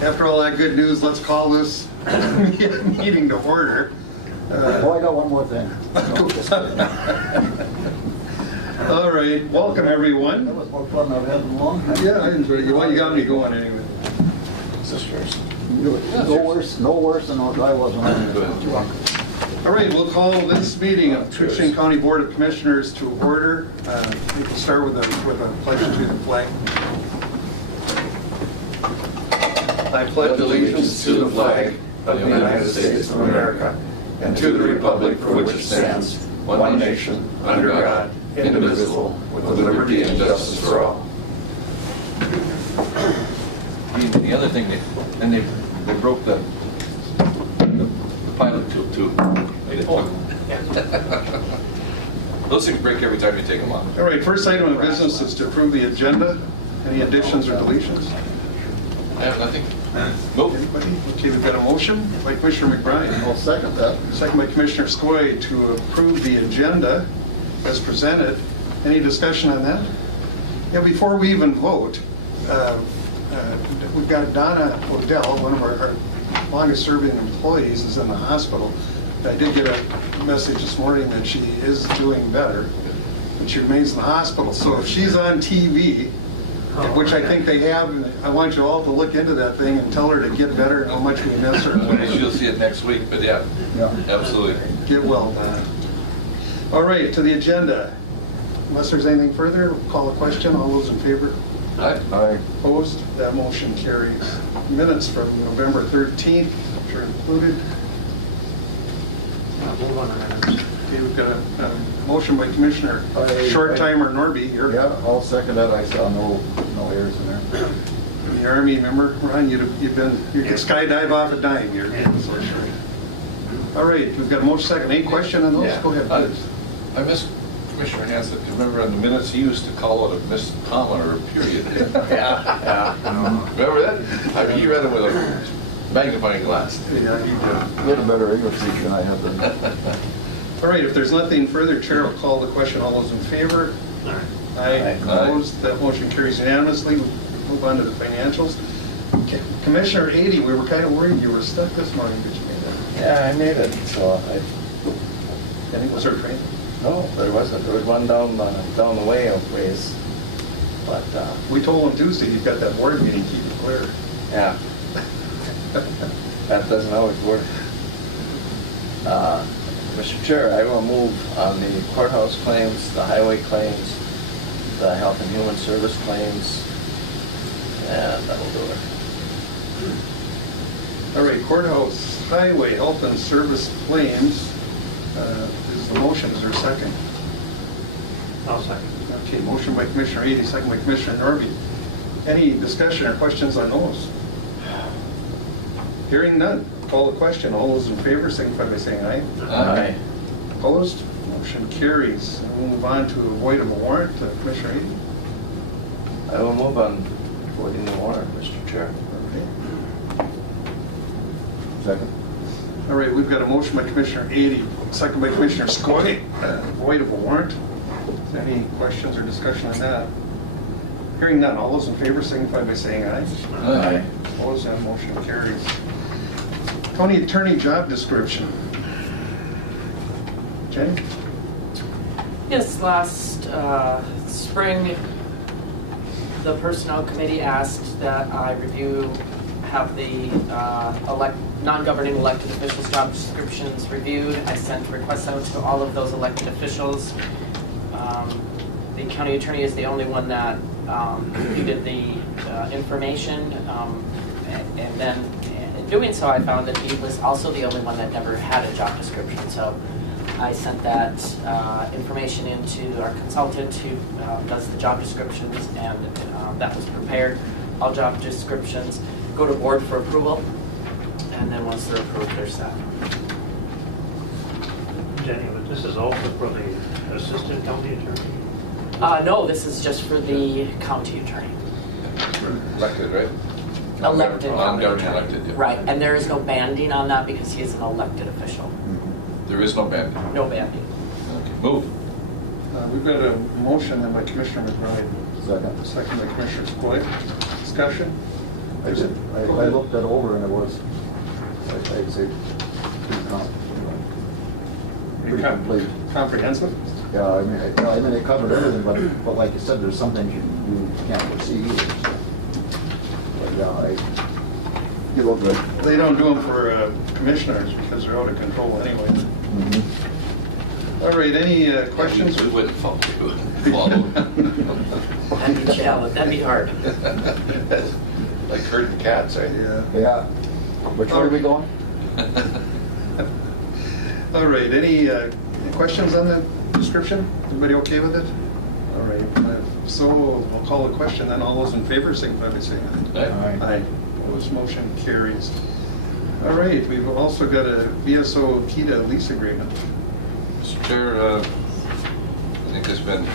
After all that good news, let's call this meeting to order. Oh, I got one more thing. All right, welcome everyone. That was more fun than I've had in a long time. Yeah, I enjoyed it. Well, you got me going anyway. Sisters. No worse than what I was when I was drunk. All right, we'll call this meeting of Tucson County Board of Commissioners to order. We can start with a pledge to the flag. I pledge allegiance to the flag of the United States of America and to the republic for which it stands, one nation, under God, indivisible, with liberty and justice for all. The other thing, they broke the pilot tube too. Those things break every time you take them off. All right, first item of business is to approve the agenda. Any additions or deletions? I have nothing. Nope. Anybody? Okay, we've got a motion by Commissioner McBride. I'll second that. Second by Commissioner Skoye to approve the agenda as presented. Any discussion on that? Yeah, before we even vote, we've got Donna Odell, one of our longest serving employees, is in the hospital. I did get a message this morning that she is doing better, but she remains in the hospital. So if she's on TV, which I think they have, I want you all to look into that thing and tell her to get better and how much we miss her. You'll see it next week, but yeah, absolutely. Get well, Donna. All right, to the agenda. Unless there's anything further, we'll call a question. All those in favor? Aye. Opposed? That motion carries. Minutes from November 13th, which are included. Okay, we've got a motion by Commissioner Short-Timer Norby here. Yeah, I'll second that. I saw no errors in there. The Army, remember, Ron, you can skydive off a dime here. All right, we've got a motion second. Any question on those? Go ahead, please. I missed Commissioner Hanson. Remember on the minutes he used to call it a missed comma or a period. Yeah. Remember that? I mean, he read it with a magnifying glass. Yeah, you do. A little better English speech than I have been. All right, if there's nothing further, Chair will call the question. All those in favor? Aye. Opposed? That motion carries unanimously. We'll move on to the financials. Okay. Commissioner 80, we were kind of worried you were stuck this morning, but you made it. Yeah, I made it. So I think was our train. no, there wasn't. There was one down the way of ways, but We told him Tuesday you've got that board meeting, keep it clear. yeah, that doesn't always work. Mr. Chair, I will move on the courthouse claims, the highway claims, the health and human service claims, and that will do it. All right, courthouse, highway, health and service claims. Is the motion, is there a second? I'll second. Okay, motion by Commissioner 80, second by Commissioner Norby. Any discussion or questions on those? Hearing none, call the question. All those in favor signify by saying aye. Aye. Opposed? Motion carries. And we'll move on to avoidable warrant. Commissioner 80. I will move on voting the warrant, Mr. Chair. Okay. Second. All right, we've got a motion by Commissioner 80, second by Commissioner Skoye. Avoidable warrant. Any questions or discussion on that? Hearing none, all those in favor signify by saying aye. Aye. Opposed? That motion carries. County Attorney job description. Jenny? Yes, last spring, the Personnel Committee asked that I have the non-governing elected officials' job descriptions reviewed. I sent requests out to all of those elected officials. The county attorney is the only one that completed the information, and then in doing so, I found that he was also the only one that never had a job description. So I sent that information into our consultant who does the job descriptions, and that was prepared. All job descriptions go to board for approval, and then once they're approved, they're set. Jenny, but this is also for the assistant county attorney? No, this is just for the county attorney. Elected, right? Elected county Non-governing attorney. elected, yeah. Right, and there is no banding on that because he is an elected official. There is no band. No banding. Okay, move. We've got a motion by Commissioner McBride. Second. Second by Commissioner Skoye. Discussion? I did, I looked it over and it was, I'd say, pretty complete. Comprehensive? Yeah, I mean, it covered everything, but like you said, there's some things you can't foresee either. So. But yeah, you look good. They don't do them for commissioners because they're out of control anyway. Mm-hmm. All right, any questions? We wouldn't follow. That'd be challenge, that'd be hard. Like herding cats, right? Yeah. Yeah. Which way are we going? All right, any questions on the description? Everybody okay with it? All right, so I'll call a question, then all those in favor signify by saying aye. Right? Aye. Opposed, motion carries. All right, we've also got a VSO KEDA lease agreement. Mr. Chair, I think it's been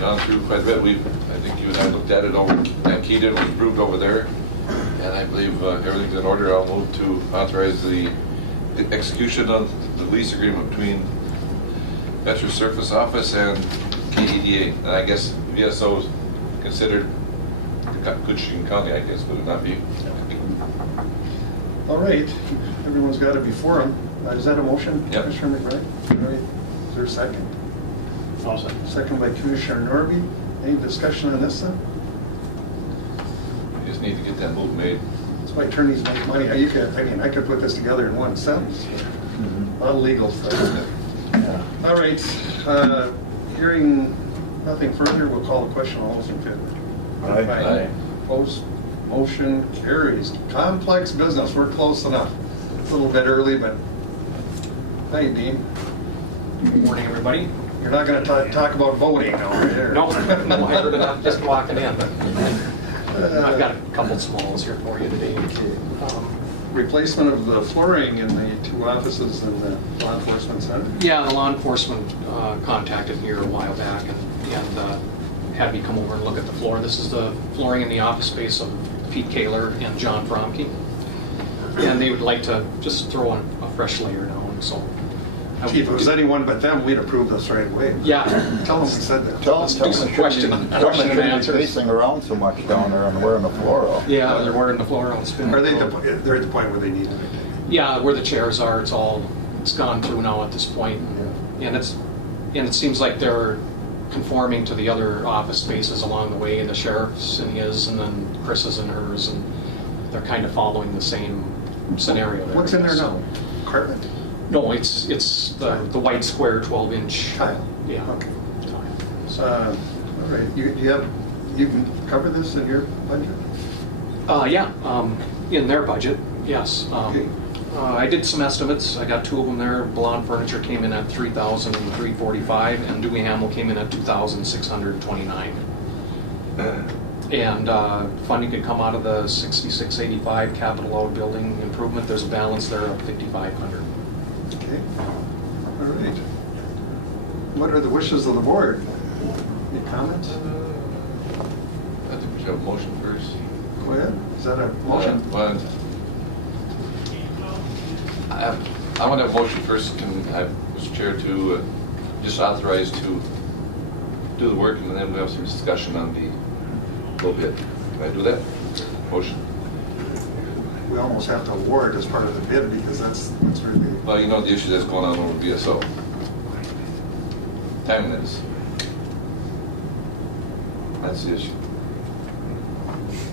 gone through quite a bit. I think you and I looked at it over, and Keaton was approved over there. And I believe everything's in order. I'll move to authorize the execution of the lease agreement between Veterans Surface Office and KEDA. And I guess VSO is considered Coochin County, I guess, would it not be? All right, everyone's got it before them. Is that a motion, Yep. Commissioner McBride? All right, is there a second? Awesome. Second by Commissioner Norby. Any discussion on this then? We just need to get that move made. That's why attorneys make money. I could put this together in one sentence. A lot of legal stuff. Yeah. All right, hearing nothing further, we'll call the question. All those in favor? Aye. Opposed? Motion carries. Complex business, we're close enough. A little bit early, but, hey, Dean, Good morning, everybody. you're not gonna talk about voting now, right there? No, no, I heard about just walking in, but I've got a couple smalls here for you today. Replacement of the flooring in the two offices in the law enforcement center. Yeah, the law enforcement contacted me here a while back and had me come over and look at the floor. This is the flooring in the office space of Pete Kaler and John Fromke. And they would like to just throw on a fresh layer down, so. Chief, if it was anyone but them, we'd approve this right away. Yeah. Tell them we said that. Let's do some question and answers. Pacing around so much down there and wearing the floor off. Yeah, they're wearing the floor on spin. Are they, they're at the point where they need it? Yeah, where the chairs are, it's gone through now at this point. And it seems like they're conforming to the other office spaces along the way, the sheriff's and his, and then Chris's and hers, and they're kind of following the same scenario there. What's in there So- now? Carpet? No, it's the white square 12-inch. Tile? Yeah. Okay. Tile. All right, you can cover this in your budget? Yeah, in their budget, yes. Okay. I did some estimates. I got two of them there. Blonde Furniture came in at $3,345, and Dewey Hamel came in at $2,629. And funding could come out of the 6685 capital outbuilding improvement. There's a balance there of $5,500. Okay, all right. What are the wishes of the board? Any comments? I think we should have a motion first. Go ahead, is that a motion? I want to have a motion first, Mr. Chair, to just authorize to do the work, and then we have some discussion on the low bid. Can I do that? Motion. We almost have to award as part of the bid because that's really, Well, you know the issue that's going on over VSO. Timeliness. That's the issue.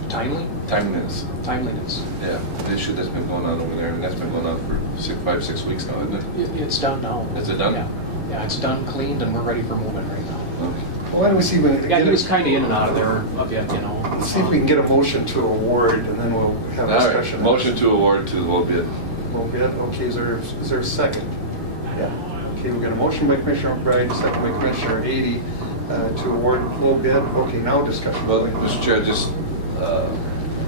Timely? Timeliness. Timeliness. Yeah, the issue that's been going on over there, and that's been going on for 5-6 weeks now, isn't it? It's done now. Is it done? Yeah. Yeah, it's done, cleaned, and we're ready for moving right now. Okay. why don't we see if we can Yeah, get he was a, kind of in and out of there a bit, you know. see if we can get a motion to award and then we'll have a All discussion. right, motion to award to the low bid. Well, bid, okay, is there a second? Yeah. Okay, we got a motion by Commissioner McBride, second by Commissioner 80 to award low bid. Okay, now discussion. Well, Mr. Chair, just,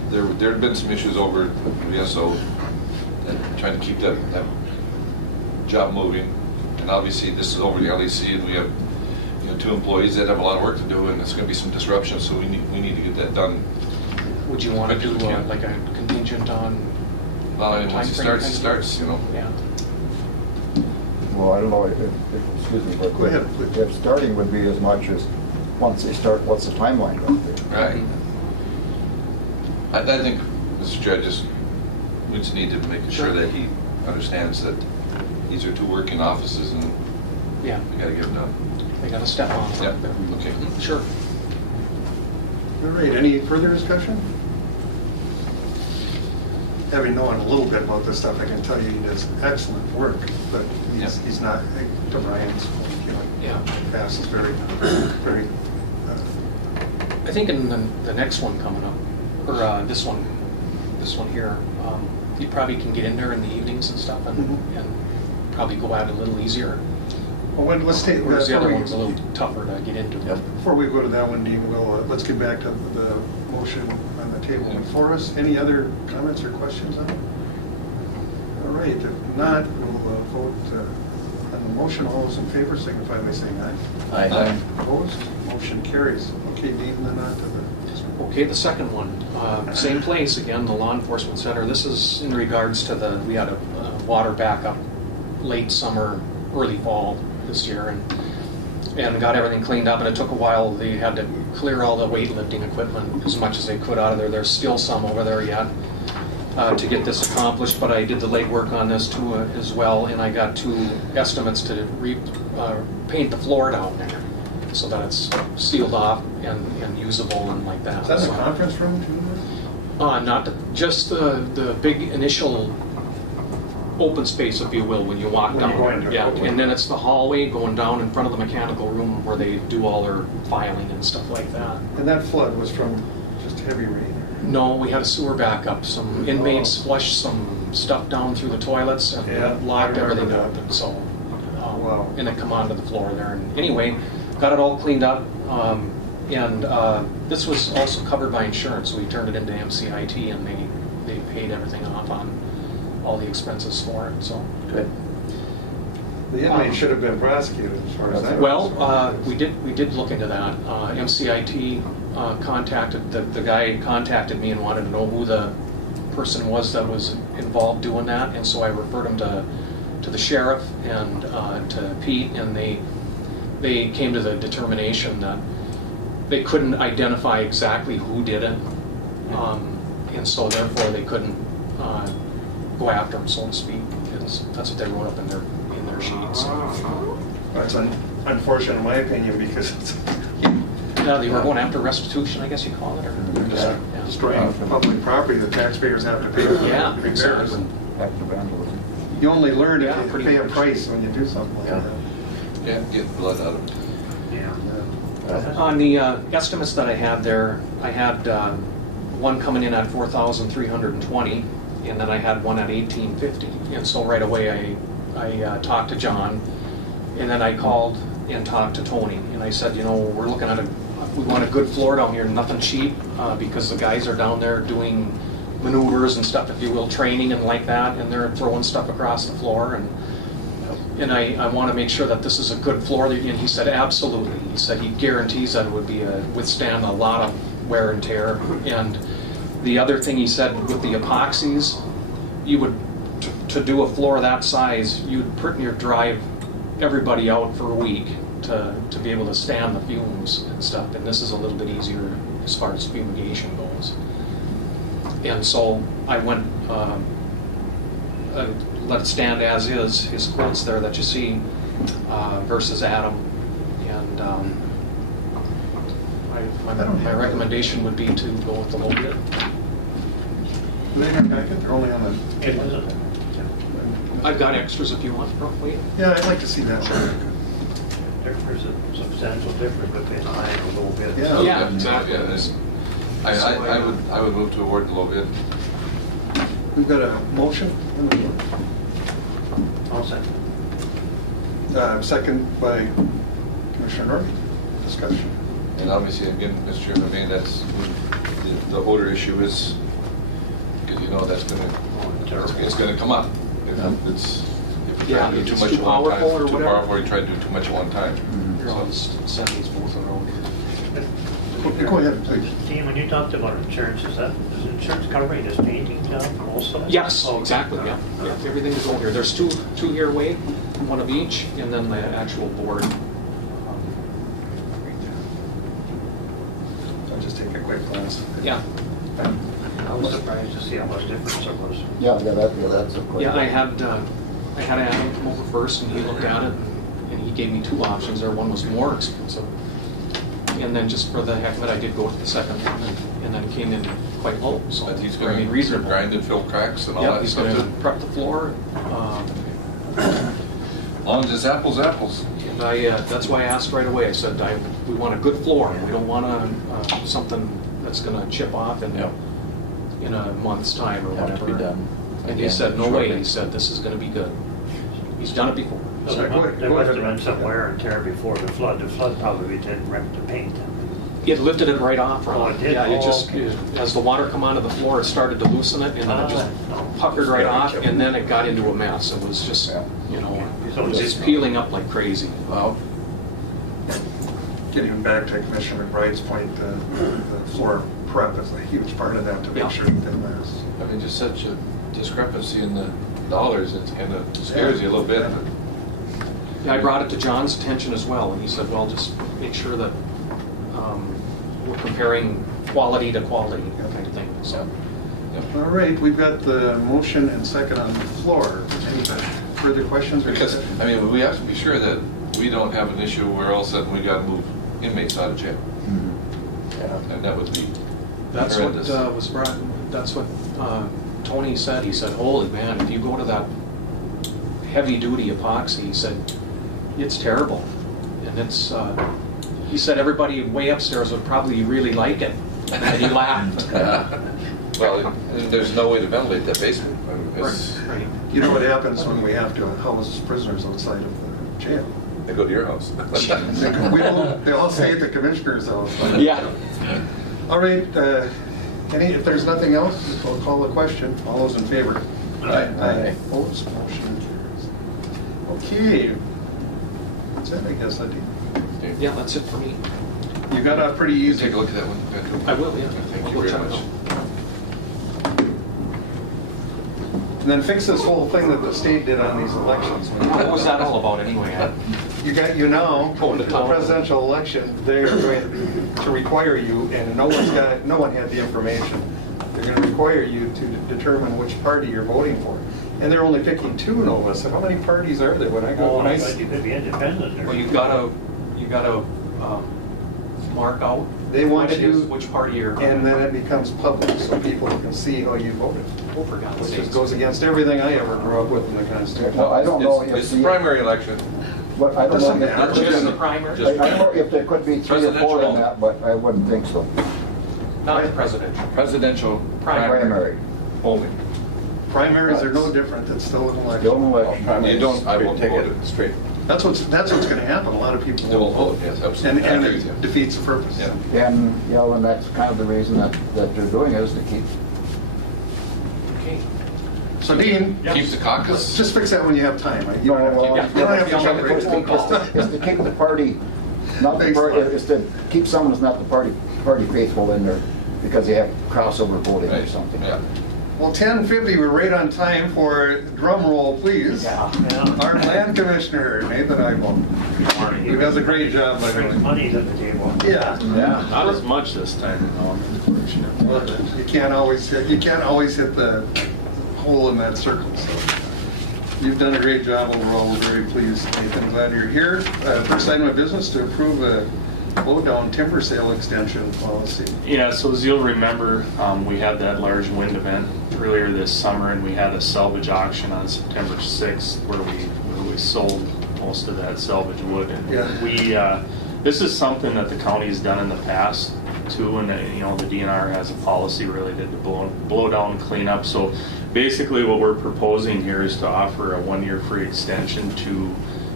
there have been some issues over VSO and trying to keep that job moving. And obviously, this is over the LEC, and we have, two employees that have a lot of work to do, and it's going to be some disruption, so we need to get that done. Would you want to do like a contingent on? Well, I mean, once it starts, it starts, Yeah. Well, I don't know, excuse me, but Go ahead, please. if starting would be as much as, once they start, what's the timeline going to be? Right. I think Mr. Chair, we just need to make sure that he understands that these are two working offices and Yeah, we gotta get them done. they got to step on it. Yeah, okay. Sure. All right, any further discussion? Having known a little bit about this stuff, I can tell you he does excellent work, but he's not, to Brian's, Yeah. past is very, very, I think in the next one coming up, or this one here, you probably can get in there in the evenings and stuff and probably go at it a little easier. well, let's take, Whereas the other before one's a little tougher to get into. we go to that one, Dean, let's get back to the motion on the table before us. Any other comments or questions on it? All right, if not, we'll vote on the motion. All those in favor signify by saying aye. Aye. Opposed? Motion carries. Okay, Dean, then on to the, Okay, the second one, same place again, the law enforcement center. This is in regards to we had a water backup late summer, early fall this year, and got everything cleaned up. And it took a while. They had to clear all the weightlifting equipment as much as they could out of there. There's still some over there yet to get this accomplished. But I did the legwork on this too as well, and I got 2 estimates to paint the floor down there, so that it's sealed off and usable and like that. is that the So, conference room too? just the big initial open space, if you will, when you walk When you go in down. there, Yeah, okay. and then it's the hallway going down in front of the mechanical room where they do all their filing and stuff like that. And that flood was from just heavy rain? No, we had a sewer backup. Some inmates flushed some stuff down through the toilets and Yeah, locked I remember everything that. up, and so, Wow. and it come onto the floor there. And anyway, got it all cleaned up, and this was also covered by insurance, so we turned it into MCIT, and they paid everything off on all the expenses for it, so. Good. The inmate should have been prosecuted as far as that. Well, we did look into that. MCIT contacted, the guy contacted me and wanted to know who the person was that was involved doing that, and so I referred him to the sheriff and to Pete, and they came to the determination that they couldn't identify exactly who did it, and so therefore they couldn't go after him, so to speak. That's what they wrote up in their sheets. That's unfortunate in my opinion, because it's Yeah, they were going after restitution, I guess you call it, or just, Yeah. yeah. destroying public property the taxpayers have to pay for Yeah, repairs. exactly. Back to vandalism. You only learn Yeah, if you pretty pay a much. price when you do something like Yeah. that. Can't get blood out of it. Yeah. On the estimates that I had there, I had one coming in at 4,320, and then I had one at 1,850. And so right away I talked to John, and then I called and talked to Tony, and I said, we're looking at we want a good floor down here, nothing cheap, because the guys are down there doing maneuvers and stuff, if you will, training and like that, and they're throwing stuff across the floor, and I want to make sure that this is a good floor. And he said, absolutely. He said he guarantees that it would be withstand a lot of wear and tear. And the other thing he said, with the epoxies, you would, to do a floor that size, you'd pretty near drive everybody out for a week to be able to stand the fumes and stuff. And this is a little bit easier as far as fumigation goes. And so I went, let it stand as is, his quotes there that you see, versus Adam. And my recommendation would be to go with the low bid. Do they have packet? They're only on the. It wasn't. I've got extras if you want, probably. Yeah, I'd like to see that. There's a substantial difference between high and low bid. Yeah. Yeah, exactly. Yeah, that's- I would move to award the low bid. We've got a motion on the floor. I'll second. Second by Commissioner Norby. Discussion. And obviously, again, Mr. Chairman, I mean, that's, the odor issue is, because that's it's gonna come up. If it's, if you try to do it's too much too at one time, powerful or too whatever. powerful, you try to do too much at one time. Here, I'll just send these both around. Go ahead, please. Dean, when you talked about insurance, is insurance covering this painting job also? Yes, Oh, exactly, yeah. Everything is over here. There's two here, Wade, one of each, and then the actual board. I'll just take a quick glance. Yeah. I was surprised to see how much difference there was. Yeah, that's a question. Yeah, I had Adam come over first, and he looked at it, and he gave me two options there. One was more expensive. And then just for the heck of it, I did go to the second one, and then it came in quite low, so. But he's I going mean, to reasonable. grind and fill cracks and all Yeah, that he's stuff. gonna too. prep the floor. As long as it's apples, apples. And that's why I asked right away. I said, we want a good floor. We don't want something that's gonna chip off in Yep. in a month's time or Have to be whatever. done. And he again said, no way. shortly. He said, this is gonna be good. He's done it before. So there must have been some wear and tear before the flood. The flood probably didn't rip the paint. It lifted it right off, Ron. Oh, it did? Yeah, it Oh, just, okay. as the water come onto the floor, it started to loosen it, and then it just puckered right off, and then it got into a mess. It was just, you know, it was just peeling up like crazy. Well, Getting back to Commissioner McBride's point, the floor prep is a huge part of that to Yeah. make sure it didn't last. I mean, just such a discrepancy in the dollars, it kind of scares you a little bit. but- Yeah, I brought it to John's attention as well, and he said, well, just make sure that we're comparing quality to quality kind of thing, so. All right, we've got the motion and second on the floor. Any further questions? or Because, I mean, we have to be sure that we don't have an issue where all of a sudden we gotta move inmates out of jail. yeah. And that would be That's what horrendous. was brought, that's what Tony said. He said, holy man, if you go to that heavy-duty epoxy, he said, it's terrible. And it's, he said everybody way upstairs would probably really like it. And he laughed. Well, there's no way to ventilate that basement. I mean, it's- Right. You know what happens when we have to house prisoners outside of the jail? They go to your house. They all stay at the commissioner's house. Yeah. All right, if there's nothing else, we'll call the question. All those in favor? Aye. Opposed, motion carries. Okay. That's it, I guess, Eddie. Yeah, that's it for me. You got off pretty You easy. take a look at that one. I will, yeah. Thank I'll you go very check it much. out. And then fix this whole thing that the state did on these elections. What was that all about anyway? You got, now, Oh, the the town. presidential election, they're going to require you, and no one had the information. They're going to require you to determine which party you're voting for. And they're only picking two, no less. How many parties are there? When I go, Oh, when I, you could be independent there. Well, you gotta mark out. They want which you- is- Which party you're. and then it becomes public, so people can see how you voted. Oh, for God's Which sakes. just goes against everything I ever grew up with in the Constitution. Well, I don't know It's if the primary election. But I don't Doesn't know if matter. there could Just the be- primary, Just- I don't know if there could be 3 or 4 Presidential. in that, but I wouldn't think so. not the presidential. Presidential Primary. only. Primaries are no different, it's still an election. Don't election. You don't, I won't Take vote it it. straight. That's what's going to happen, a lot of people They won't won't vote, vote. yes, absolutely. I And agree with you. it defeats the purpose. Yeah. And, you know, and that's kind of the reason that they're doing it, is to keep, Okay. So Dean, Keeps the caucus. just fix that when you have time. You don't have to- Yeah. you don't have to Yeah. jump right it's to the call. to keep the party, not the Thanks a party, lot. it's to keep someone who's not the party faithful in there, because they have crossover voting or Right, something. yeah. Well, 10:50, we're right on time for drum roll, please. Yeah. Yeah. Our land commissioner, Nathan Eichelm, who does a great job, by the Brings way. money to the table. Yeah. Yeah. Not as much this time, unfortunately. Well, you can't always hit the hole in that circle, so. You've done a great job overall, we're very pleased, Nathan, glad you're here. First item of business to approve a low-down timber sale extension policy. Yeah, so as you'll remember, we had that large wind event earlier this summer, and we had a salvage auction on September 6th where we sold most of that salvage wood. And Yeah. this is something that the county's done in the past too, and the DNR has a policy related to blow down cleanup. So basically what we're proposing here is to offer a 1-year free extension to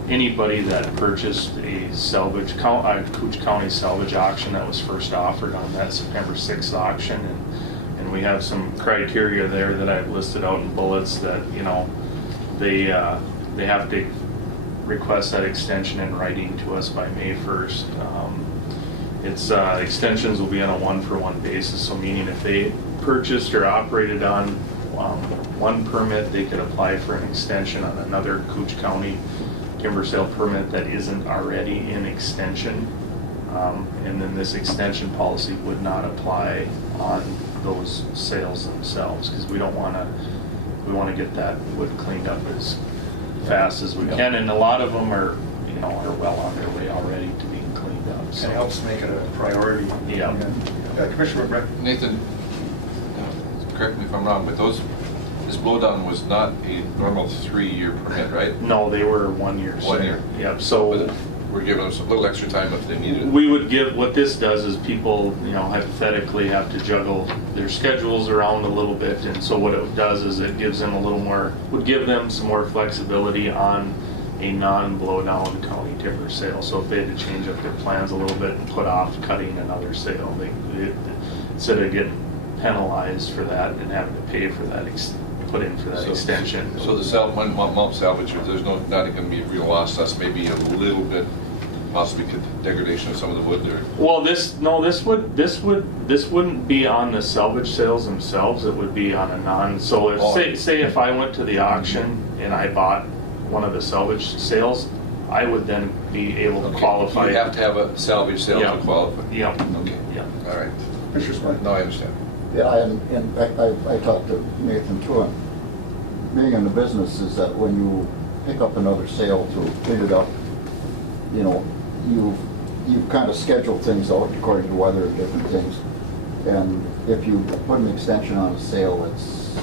anybody that purchased a Cooch County salvage auction that was first offered on that September 6th auction. And we have some criteria there that I've listed out in bullets that, they have to request that extension in writing to us by May 1st. Extensions will be on a 1-for-1 basis, so meaning if they purchased or operated on one permit, they could apply for an extension on another Cooch County timber sale permit that isn't already in extension. And then this extension policy would not apply on those sales themselves, because we want to get that wood cleaned up as fast as we can, and a lot of them are well on their way already to being cleaned up. And So it helps make it a priority. Yeah. Commissioner Brett? Nathan, correct me if I'm wrong, but this blow down was not a normal 3-year permit, right? No, they were 1 year. 1 year. Yep. So But we're giving them a little extra time if they needed it. we would give, what this does is people, hypothetically have to juggle their schedules around a little bit, and so what it does is it gives them a little more, would give them some more flexibility on a non-blow-down county timber sale. So if they had to change up their plans a little bit and put off cutting another sale, instead of getting penalized for that and having to pay for that, put in for that extension. So the mount salvage, there's not going to be a real loss, that's maybe a little bit, possibly degradation of some of the wood there. Well, this wouldn't be on the salvage sales themselves. It would be on a non. So if say if I went to the auction and I bought one of the salvage sales, I would then be able to qualify. You have to have a salvage sale Yeah. to qualify. Yeah. Okay. Yeah. All right. Commissioner Swett? Now I understand. Yeah, and I talked to Nathan too, and being in the business is that when you pick up another sale to clean it up, you kind of schedule things out according to weather and different things. And if you put an extension on a sale, it's,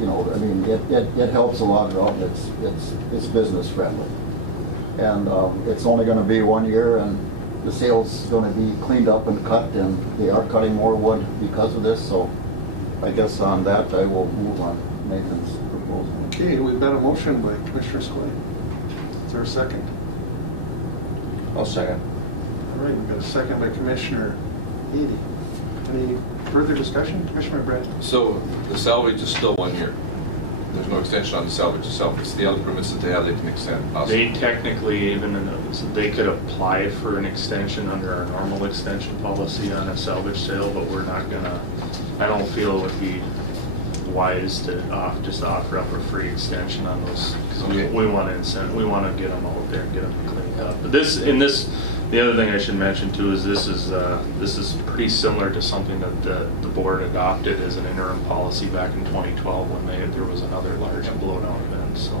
it helps a lot out, and it's business friendly. And it's only gonna be 1 year, and the sale's gonna be cleaned up and cut, and they are cutting more wood because of this, so I guess on that, I will move on Nathan's proposal. Okay, we've got a motion by Commissioner Swett. Is there a second? I'll second. All right, we've got a second by Commissioner Edy. Any further discussion? Commissioner Brett? So the salvage is still 1 year. There's no extension on the salvage itself. It's the other permits that they have they can extend possibly. They technically, they could apply for an extension under our normal extension policy on a salvage sale, but we're not gonna, I don't feel it would be wise to just offer up a free extension on those, because Okay. we want to get them out there and get them cleaned up. But the other thing I should mention too is this is pretty similar to something that the board adopted as an interim policy back in 2012 when there was another large blowdown event, so.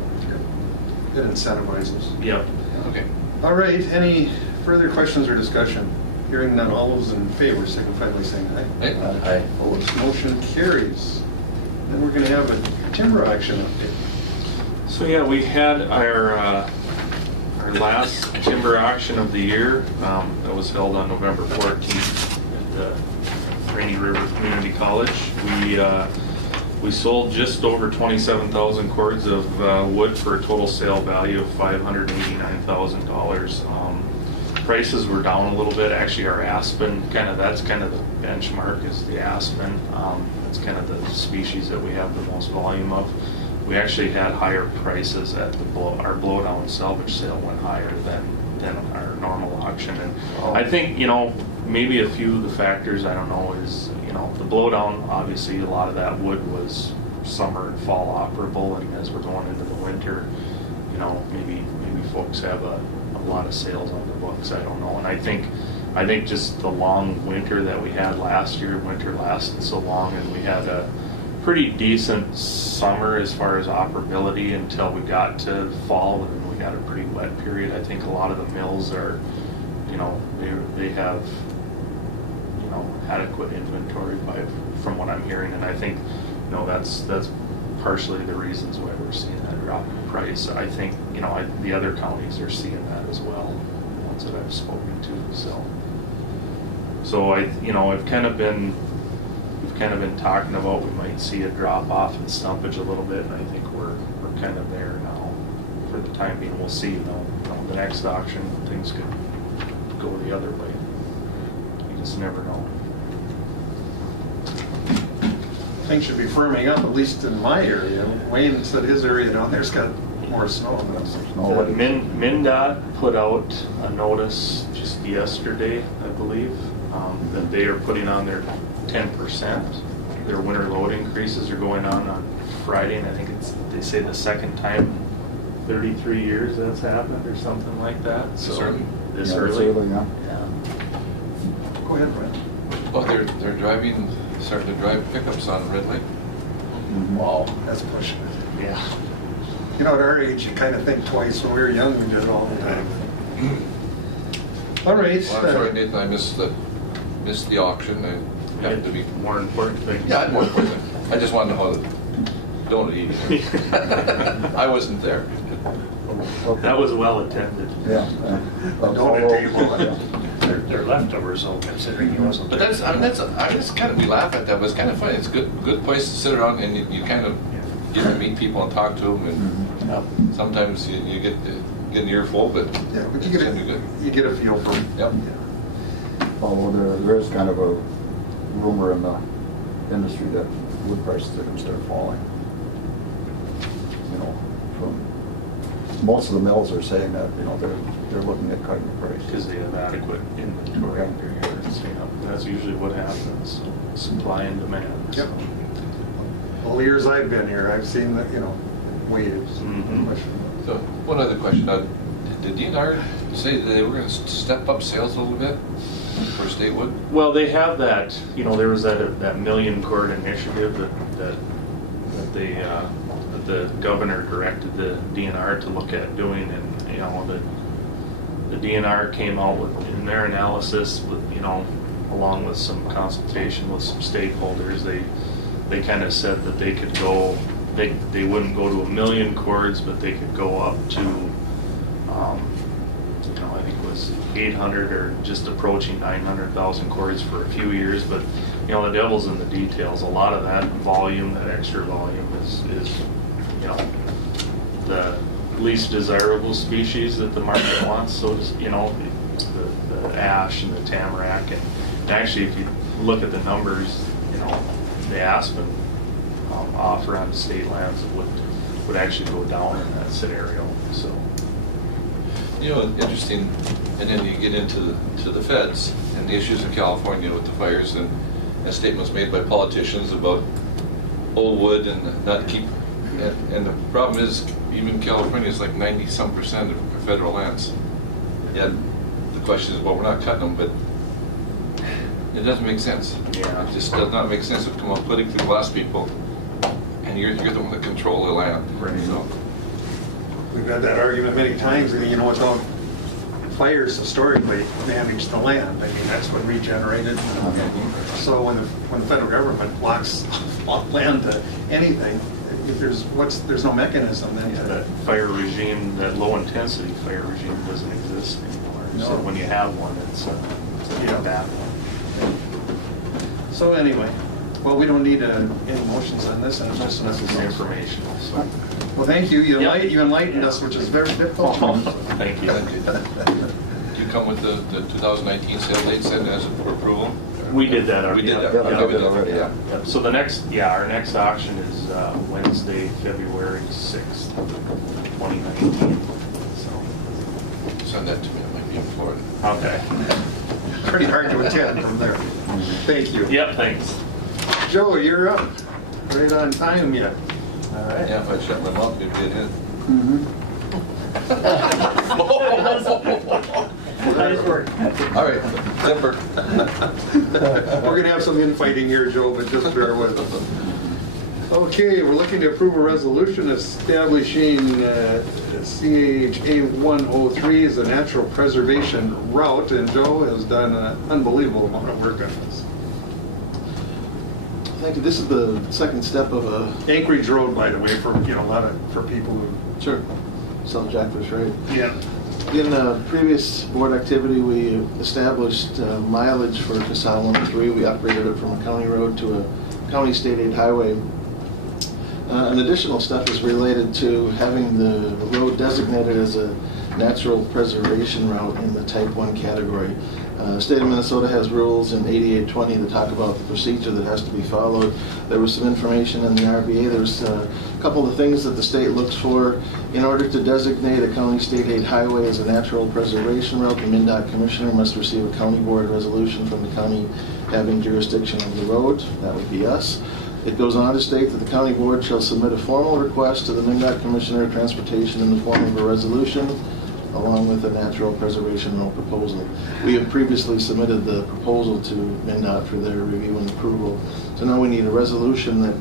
It incentivizes. Yep. Okay. All right, any further questions or discussion? Hearing none, all those in favor signify by saying aye. Hey, Aye. Opposed, motion carries. Then we're gonna have a timber auction update. So yeah, we had our last timber auction of the year. That was held on November 14th at Rainy River Community College. We sold just over 27,000 cords of wood for a total sale value of $589,000. Prices were down a little bit. Actually, our aspen, that's kind of the benchmark is the aspen. That's kind of the species that we have the most volume of. We actually had higher prices at our blowdown salvage sale went higher than our normal auction. And I think, maybe a few of the factors, I don't know, is, the blowdown, obviously a lot of that wood was summer and fall operable, and as we're going into the winter, maybe folks have a lot of sales on the books, I don't know. And I think just the long winter that we had last year, winter lasted so long, and we had a pretty decent summer as far as operability until we got to fall, and then we got a pretty wet period. I think a lot of the mills are, they have, adequate inventory from what I'm hearing, and I think, that's partially the reasons why we're seeing that drop in price. I think, the other counties are seeing that as well, the ones that I've spoken to, so I've kind of been talking about we might see a drop off in stumpage a little bit, and I think we're kind of there now for the time being. We'll see, the next auction, things could go the other way. You just never know. Things should be firming up, at least in my area. Wayne said his area down there's got more snow than us. MnDOT put out a notice just yesterday, I believe, that they are putting on their 10%. Their winter load increases are going on Friday, and I think they say the second time in 33 years that's happened or something like that. So this Yeah, early. it's early, yeah. Yeah. Go ahead, Brett. Well, they're driving starting to drive pickups on red light. Wow. That's pushing it. Yeah. You know, at our age, you kind of think twice. When we were young, we did it all the time. All right. Well, I'm sorry, Nathan, I missed the auction. I happened to be. More important things. Yeah, I had more questions. I just wanted to know how the donut eating. I wasn't there. That was well attended. Yeah. Donut table. They're leftovers, though, considering he wasn't But there. I just kind of, we laugh at that, but it's kind of funny. It's a good place to sit around and you kind of get to meet people and talk to them, and sometimes you get an earful, but Yeah, but it's kind of good. you get a feel for it. Yep. Although there is kind of a rumor in the industry that wood prices are gonna start falling. You know, from, most of the mills are saying that, you know, they're looking at cutting the price. Because they have adequate inventory in their yards. Yeah, that's usually what happens, supply and demand. Yep. All the years I've been here, I've seen that, you know, waves. Mhm. So, one other question. Did DNR say that they were going to step up sales a little bit for Statewood? Well, they have that, you know, there was that million cord initiative that the governor directed the DNR to look at doing, and, you know, the DNR came out with, in their analysis, with, you know, along with some consultation with some stakeholders, they kind of said that they could go, they wouldn't go to 1 million cords, but they could go up to, you know, I think it was 800 or just approaching 900,000 cords for a few years. But, you know, the devil's in the details. A lot of that volume, that extra volume is you know, the least desirable species that the market wants. So, you know, the ash and the tamarack, and actually, if you look at the numbers, you know, the aspen offer on state lands would actually go down in that scenario. So, You know, interesting, and then you get into the feds and the issues in California with the fires and statements made by politicians about old wood and not keep, and the problem is, even California is like 90-some% of federal lands. Yet, the question is, well, we're not cutting them, but it doesn't make sense. Yeah. It just does not make sense to come up politically glass people, and you're the one that control the land. Right. So, We've had that argument many times, and you know, without fires historically damaged the land. I mean, that's what regenerated. So when the federal government blocks off land to anything, if there's no mechanism then yeah, to. that fire regime, that low intensity fire regime doesn't exist anymore. So No. when you have one, it's a bad one. So anyway, well, we don't need any motions on this, and it's just This is enough. informational. So. Well, thank you. You Yep. enlightened us, which is very difficult. Thank you. do you come with the 2019 sale date sent as for approval? We did that already. We did that. Yeah, Okay, we we did did. already, yeah. Yep. So our next auction is Wednesday, February 6th, 2019. So, Send that to me. I might be in Florida. okay. Pretty hard to attend from there. Thank you. Yep, thanks. Joe, you're up. Right on time yet. All right. Yeah, if I shut my mouth, you'd get in. Nice work. All right, Zipper. We're gonna have some infighting here, Joe, but just bear with us. Okay, we're looking to approve a resolution establishing CHA 103 as a natural preservation route, and Joe has done an unbelievable amount of work on this. Thank you. This is the second step of a, Anchorage Road, by the way, for, you know, for people who. sure, South Jackfish, right? Yeah. In previous board activity, we established mileage for CASA 103. We upgraded it from a county road to a county state aid highway. An additional step is related to having the road designated as a natural preservation route in the type 1 category. State of Minnesota has rules in 8820 that talk about the procedure that has to be followed. There was some information in the RBA. There's a couple of things that the state looks for. In order to designate a county state aid highway as a natural preservation route, the MnDOT commissioner must receive a county board resolution from the county having jurisdiction of the road. That would be us. It goes on to state that the county board shall submit a formal request to the MnDOT commissioner of transportation in the form of a resolution along with a natural preservation road proposal. We have previously submitted the proposal to MnDOT for their review and approval. So now we need a resolution that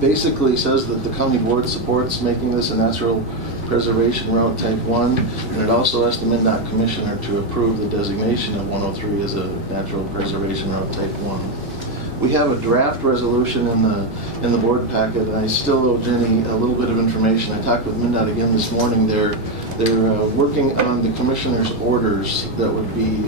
basically says that the county board supports making this a natural preservation route type 1, and it also asks the MnDOT commissioner to approve the designation of 103 as a natural preservation route type 1. We have a draft resolution in the board packet, and I still owe Jenny a little bit of information. I talked with MnDOT again this morning. They're working on the commissioner's orders that would be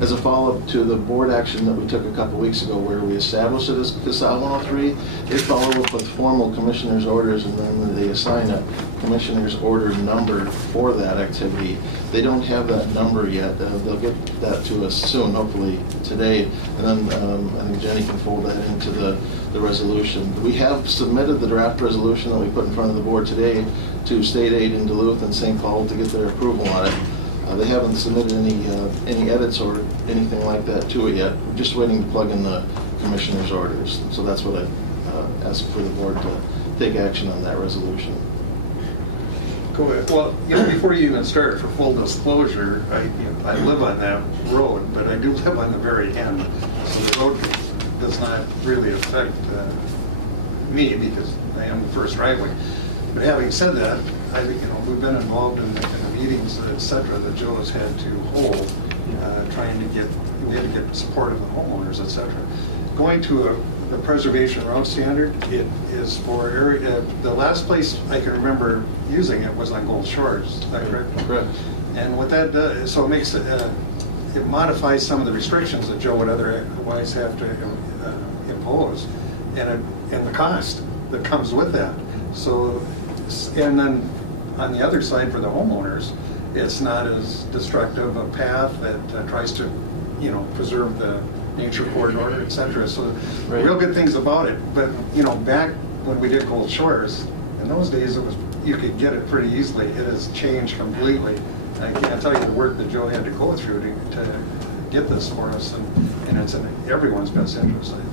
as a follow-up to the board action that we took a couple weeks ago where we established it as CASA 103. They follow up with formal commissioner's orders, and then they assign a commissioner's order number for that activity. They don't have that number yet. They'll get that to us soon, hopefully today, and then I think Jenny can fold that into the resolution. We have submitted the draft resolution that we put in front of the board today to State Aid in Duluth and St. Paul to get their approval on it. They haven't submitted any edits or anything like that to it yet. We're just waiting to plug in the commissioner's orders. So that's what I asked for the board to take action on that resolution. Go ahead. Well, before you even start, for full disclosure, I live on that road, but I do live on the very end. So the road does not really affect me because I am the first driveway. But having said that, we've been involved in the meetings, et cetera, that Joe has had to hold, we had to get support of the homeowners, et cetera. Going to the preservation road standard, it is for area, the last place I can remember using it was on Gold Shores, is that correct? Correct. And what that does, so it makes it modifies some of the restrictions that Joe would otherwise have to impose, and the cost that comes with that. So, and then on the other side for the homeowners, it's not as destructive a path that tries to, preserve the nature corridor, et cetera. So Right. real good things about it. But, back when we did Gold Shores, in those days you could get it pretty easily. It has changed completely. And I can't tell you the work that Joe had to go through to get this for us, and it's in everyone's best interest, I think.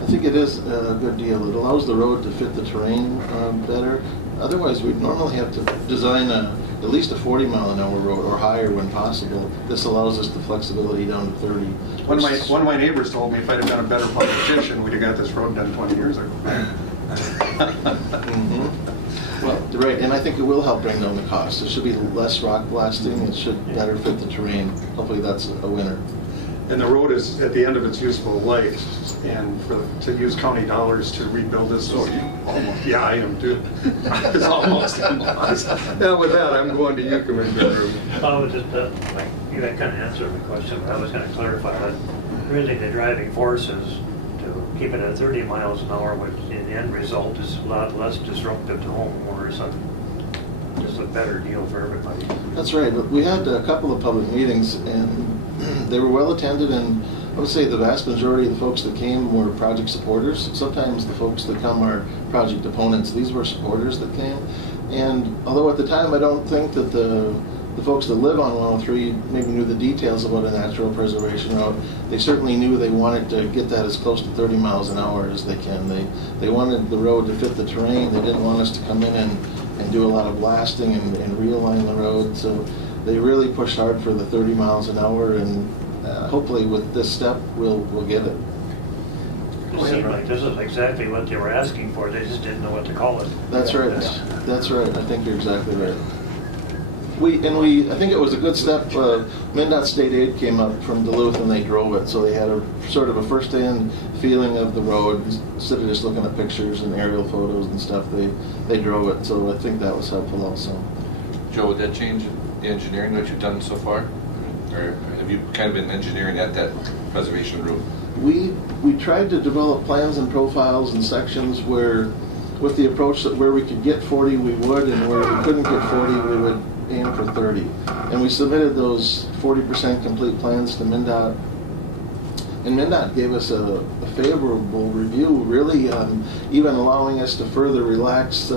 I think it is a good deal. It allows the road to fit the terrain better. Otherwise, we'd normally have to design at least a 40-mile-an-hour road or higher when possible. This allows us the flexibility down to 30. One of my neighbors told me if I'd have been a better politician, we'd have got this road done 20 years ago. Well, right, and I think it will help bring down the cost. There should be less rock blasting. It should better fit the terrain. Hopefully that's a winner. And the road is at the end of its useful life, and to use county dollars to rebuild this, almost, yeah, I am too. It's almost lost. Now with that, I'm going to you, Commissioner. I was just, you had kind of answered my question, but I was going to clarify that really the driving force is to keep it at 30 miles an hour, which in the end result is a lot less disruptive to homeowners and just a better deal for everybody. That's right. We had a couple of public meetings, and they were well attended, and I would say the vast majority of the folks that came were project supporters. Sometimes the folks that come are project opponents. These were supporters that came. And although at the time I don't think that the folks that live on 103 maybe knew the details about a natural preservation route, they certainly knew they wanted to get that as close to 30 miles an hour as they can. They wanted the road to fit the terrain. They didn't want us to come in and do a lot of blasting and realign the road. So they really pushed hard for the 30 miles an hour, and hopefully with this step we'll get it. It seemed like this is exactly what they were asking for, they just didn't know what to call it. That's right. That's right. I think you're exactly right. I think it was a good step. MnDOT State Aid came up from Duluth and they drove it, so they had a sort of a first-hand feeling of the road instead of just looking at pictures and aerial photos and stuff. They drove it, so I think that was helpful also. Joe, would that change the engineering that you've done so far? Or have you kind of been engineering at that preservation route? We tried to develop plans and profiles and sections where, with the approach that where we could get 40 we would, and where we couldn't get 40 we would aim for 30. And we submitted those 40% complete plans to MnDOT, and MnDOT gave us a favorable review, really even allowing us to further relax.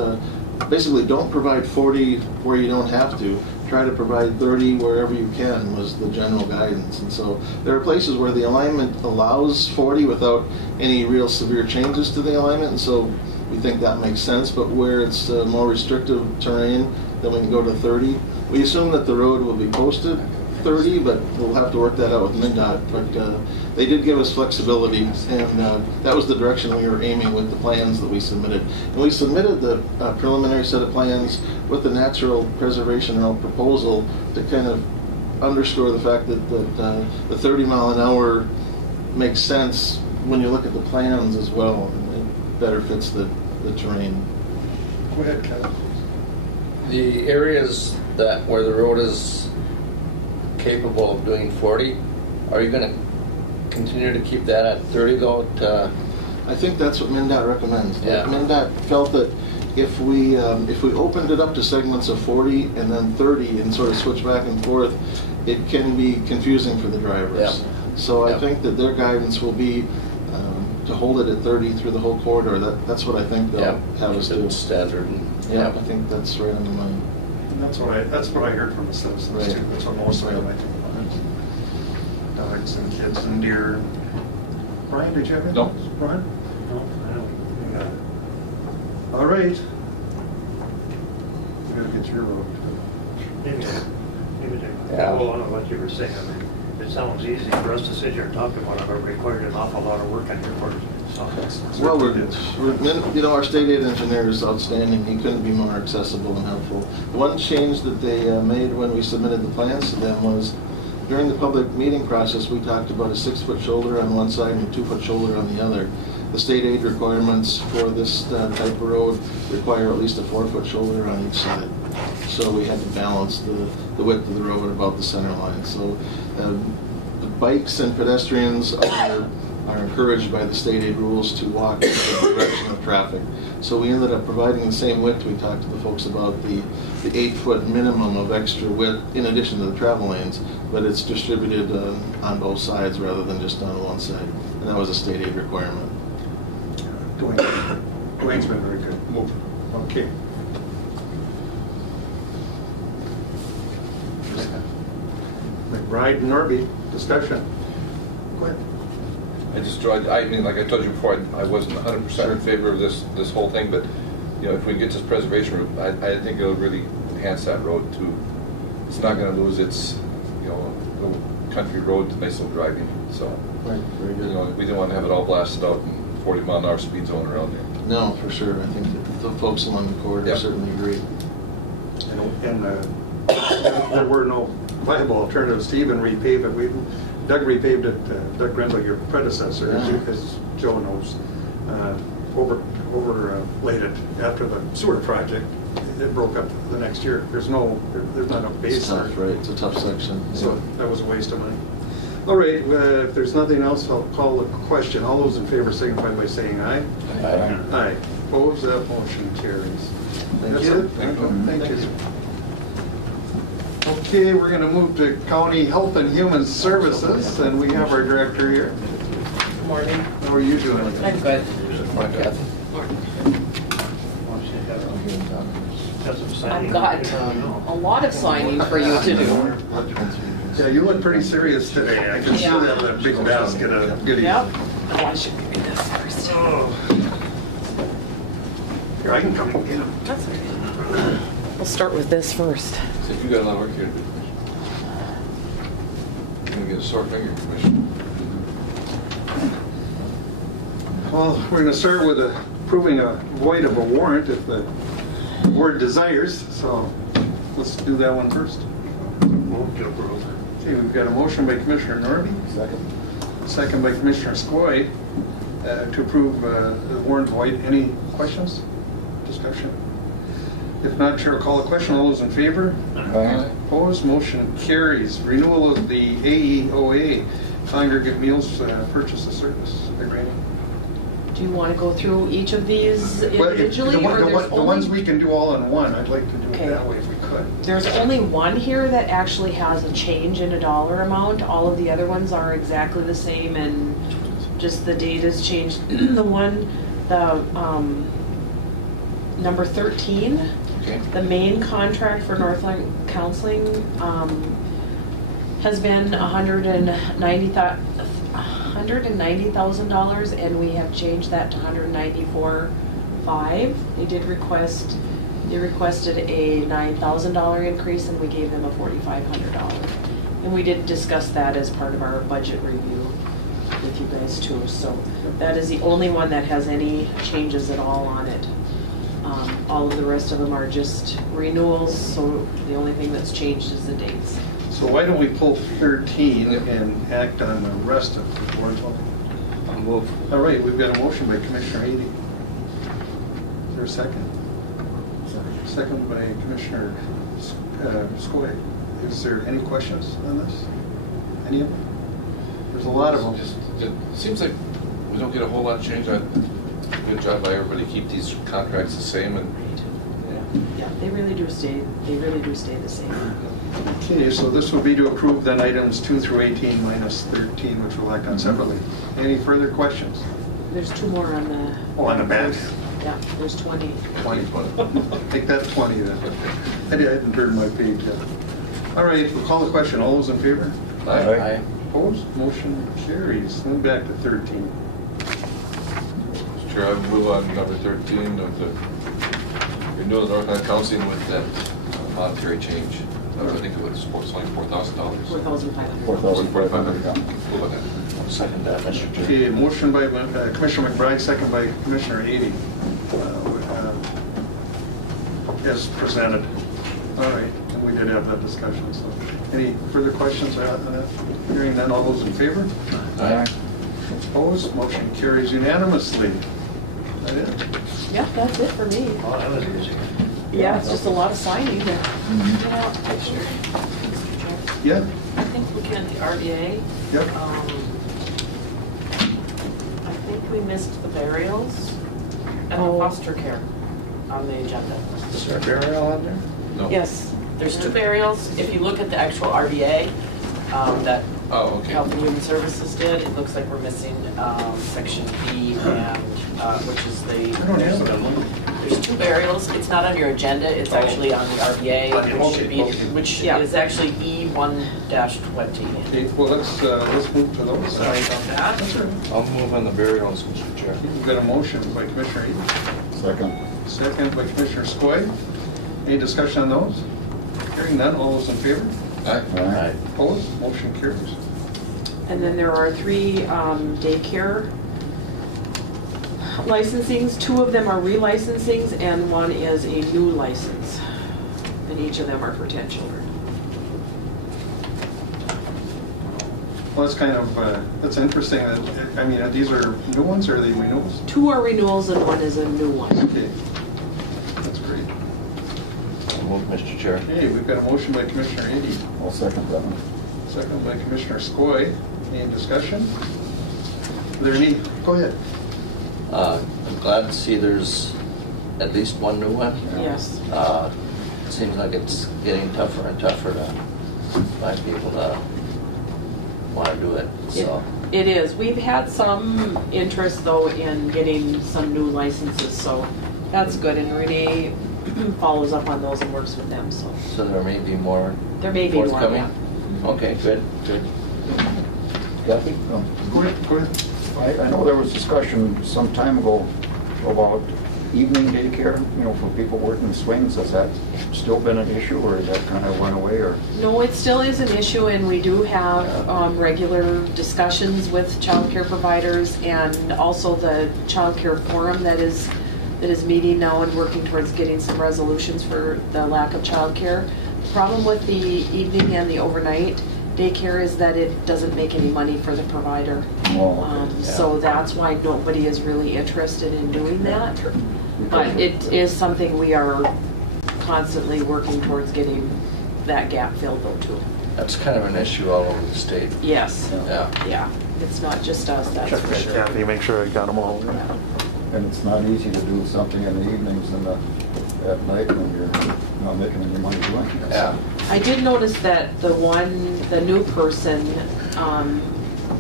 Basically, don't provide 40 where you don't have to. Try to provide 30 wherever you can was the general guidance. And so there are places where the alignment allows 40 without any real severe changes to the alignment, and so we think that makes sense. But where it's more restrictive terrain, then we can go to 30. We assume that the road will be posted 30, but we'll have to work that out with MnDOT. But they did give us flexibility, and that was the direction we were aiming with the plans that we submitted. And we submitted the preliminary set of plans with the natural preservation route proposal to kind of underscore the fact that the 30 mile an hour makes sense when you look at the plans as well, and it better fits the terrain. Go ahead, Kevin. The areas that, where the road is capable of doing 40, are you gonna continue to keep that at 30 though? I think that's what MnDOT recommends. Yeah. MnDOT felt that if we opened it up to segments of 40 and then 30 and sort of switch back and forth, it can be confusing for the drivers. Yeah. So I Yeah. think that their guidance will be to hold it at 30 through the whole corridor. That's what I think they'll have us do. It's standard. Yeah, I think that's right on the money. And that's what I heard from the citizens Right. too. That's what most of them, I think, about it. Dogs and kids and deer. Brian, did you have anything? No. Brian? No, I don't, we got it. All right. We gotta get your road. Maybe to Yeah. go on with what you were saying, I mean, it sounds easy for us to sit here and talk about it, but it required an awful lot of work on your part. So, Well, our state aid engineer is outstanding. He couldn't be more accessible and helpful. One change that they made when we submitted the plans to them was during the public meeting process, we talked about a 6-foot shoulder on one side and a 2-foot shoulder on the other. The state aid requirements for this type of road require at least a 4-foot shoulder on each side. So we had to balance the width of the road about the center line. So the bikes and pedestrians are encouraged by the state aid rules to walk in the direction of traffic. So we ended up providing the same width. We talked to the folks about the 8-foot minimum of extra width in addition to the travel lanes, but it's distributed on both sides rather than just on one side. And that was a state aid requirement. Dwayne's been very good. Okay. McBride and Norby, discussion. Go ahead. I mean, like I told you before, I wasn't 100% in favor of this whole thing, but, you know, if we get this preservation route, I think it'll really enhance that road too. It's not gonna lose its, you know, little country road, nice little driving, so. Right, very You good. know, we didn't want to have it all blasted out in 40 mile an hour speed zone around there. No, for sure. I think that the folks along the corridor Yeah. certainly agree. And there were no viable alternatives to even repave it. Doug repaved it, Doug Grendel, your predecessor, as Joe knows, overlaid it after the sewer project. It broke up the next year. There's not enough base It's there. tough, right? It's a tough section. So that was a waste of money. All right, if there's nothing else, I'll call the question. All those in favor signify by saying aye. Aye. Aye. Opposed, that motion carries. Thank That's you. it? Thank you. Okay, we're going to move to County Health and Human Services, and we have our director here. Good morning. How are you doing? I'm good. Morning, Kathy. I've got a lot of signing for you to do. Yeah, you look pretty serious today. I can see that with that big basket of goodies. Yep. Oh, I should give you this first. Oh. Here, I can come and get them. That's okay. We'll start with this first. So you got a lot of work here to do. You're gonna get a sore finger, Commissioner. Well, we're going to start with approving a void of a warrant if the board desires, so let's do that one first. Move to approve. Okay, we've got a motion by Commissioner Norby, Second. second by Commissioner Skoye to approve the warrant void. Any questions, discussion? If not, Chair will call the question. All those in favor? Aye. Opposed, motion carries. Renewal of the AEOA, aggregate meals purchase of service agreement. Do you want to go through each of these Well, individually? the or there's ones only- we can do all in one, I'd like to do it Okay. that way if we could. There's only one here that actually has a change in a dollar amount. All of the other ones are exactly the same and just the date has changed. The number 13, Okay. the main contract for Northland Counseling has been $190,000 and we have changed that to $194,500. They did request They requested a $9,000 increase and we gave them a $4,500. And we did discuss that as part of our budget review with you guys too. So that is the only one that has any changes at all on it. All of the rest of them are just renewals, so the only thing that's changed is the dates. So why don't we pull 13 and act on the rest of the board? I'll move. All right, we've got a motion by Commissioner Ady. Is there a second? Second by Commissioner Skoye. Is there any questions on this? Any of them? There's a lot of them. It seems like we don't get a whole lot of change. Good job by everybody keep these contracts the same and. Yeah, they really do stay the same. Okay, so this will be to approve then items 2 through 18 minus 13, which we'll act on separately. Any further questions? There's two more on the. Oh, on the back. Yeah, there's 20. 20. Take that 20 then. I didn't turn my page yet. All right, we'll call the question. All those in favor? Aye. Opposed? Motion carries. Then back to 13. Mr. Chair, I move on number 13 of the renewal of North Carolina Counseling with that monetary change. I think it was like $4,000. $4,500. $4,500. Move on that. I'll second that, Mr. Chair. Okay, motion by Commissioner McBride, second by Commissioner Ady. As presented. All right, and we did have that discussion, so. Any further questions on that? Hearing none, all those in favor? Aye. Opposed? Motion carries unanimously. That it? Yeah, that's it for me. Oh, that was easy. Yeah, it's just a lot of signing there. Yeah, I think looking at the RDA, yep. I think we missed the burials and the Oh. foster care on the agenda. Is there a burial on there? No. Yes. There's two burials. If you look at the actual RDA that Oh, okay. Health and Human Services did, it looks like we're missing section B and, which is I don't have it. there's two burials. It's not on your agenda. It's actually on the RDA, which should be, which Yeah. is actually E1-20. Okay, well, let's move to those. Sorry about that. That's all right. I'll move on the burials, Mr. Chair. We've got a motion by Commissioner Eden, Second. second by Commissioner Skoye. Any discussion on those? Hearing none, all those in favor? Aye. Aye. Opposed? Motion carries. And then there are 3 daycare licensings. 2 of them are relicensings and 1 is a new license. And each of them are for 10 children. Well, that's kind of, that's interesting. I mean, these are new ones or are they renewals? 2 are renewals and 1 is a new one. Okay, that's great. I'll move, Mr. Chair. Okay, we've got a motion by Commissioner Ady, I'll second that one. second by Commissioner Skoye. Any discussion? Are there any? Go ahead. I'm glad to see there's at least one new one. Yes. It seems like it's getting tougher and tougher to find people to want to do it, so. It is. We've had some interest though in getting some new licenses, so that's good. And Renee follows up on those and works with them, so. So there may be more There may be more, forthcoming? yeah. Okay, good, good. Kathy? Go ahead, go ahead. I know there was discussion some time ago about evening daycare, you know, for people working swings. Has that still been an issue, or has that kind of went away, or? No, it still is an issue, and we do have regular discussions with child care providers and also the child care forum that is meeting now and working towards getting some resolutions for the lack of child care. The problem with the evening and the overnight daycare is that it doesn't make any money for the provider. Oh, okay. So that's why nobody is really interested in doing that. But it is something we are constantly working towards getting that gap filled though too. That's kind of an issue all over the state. Yes, Yeah. yeah, it's not just us, that's for sure. Kathy, make sure I got them all. Yeah. And it's not easy to do something in the evenings and at night when you're not making any money doing it. Yeah. I did notice that the new person,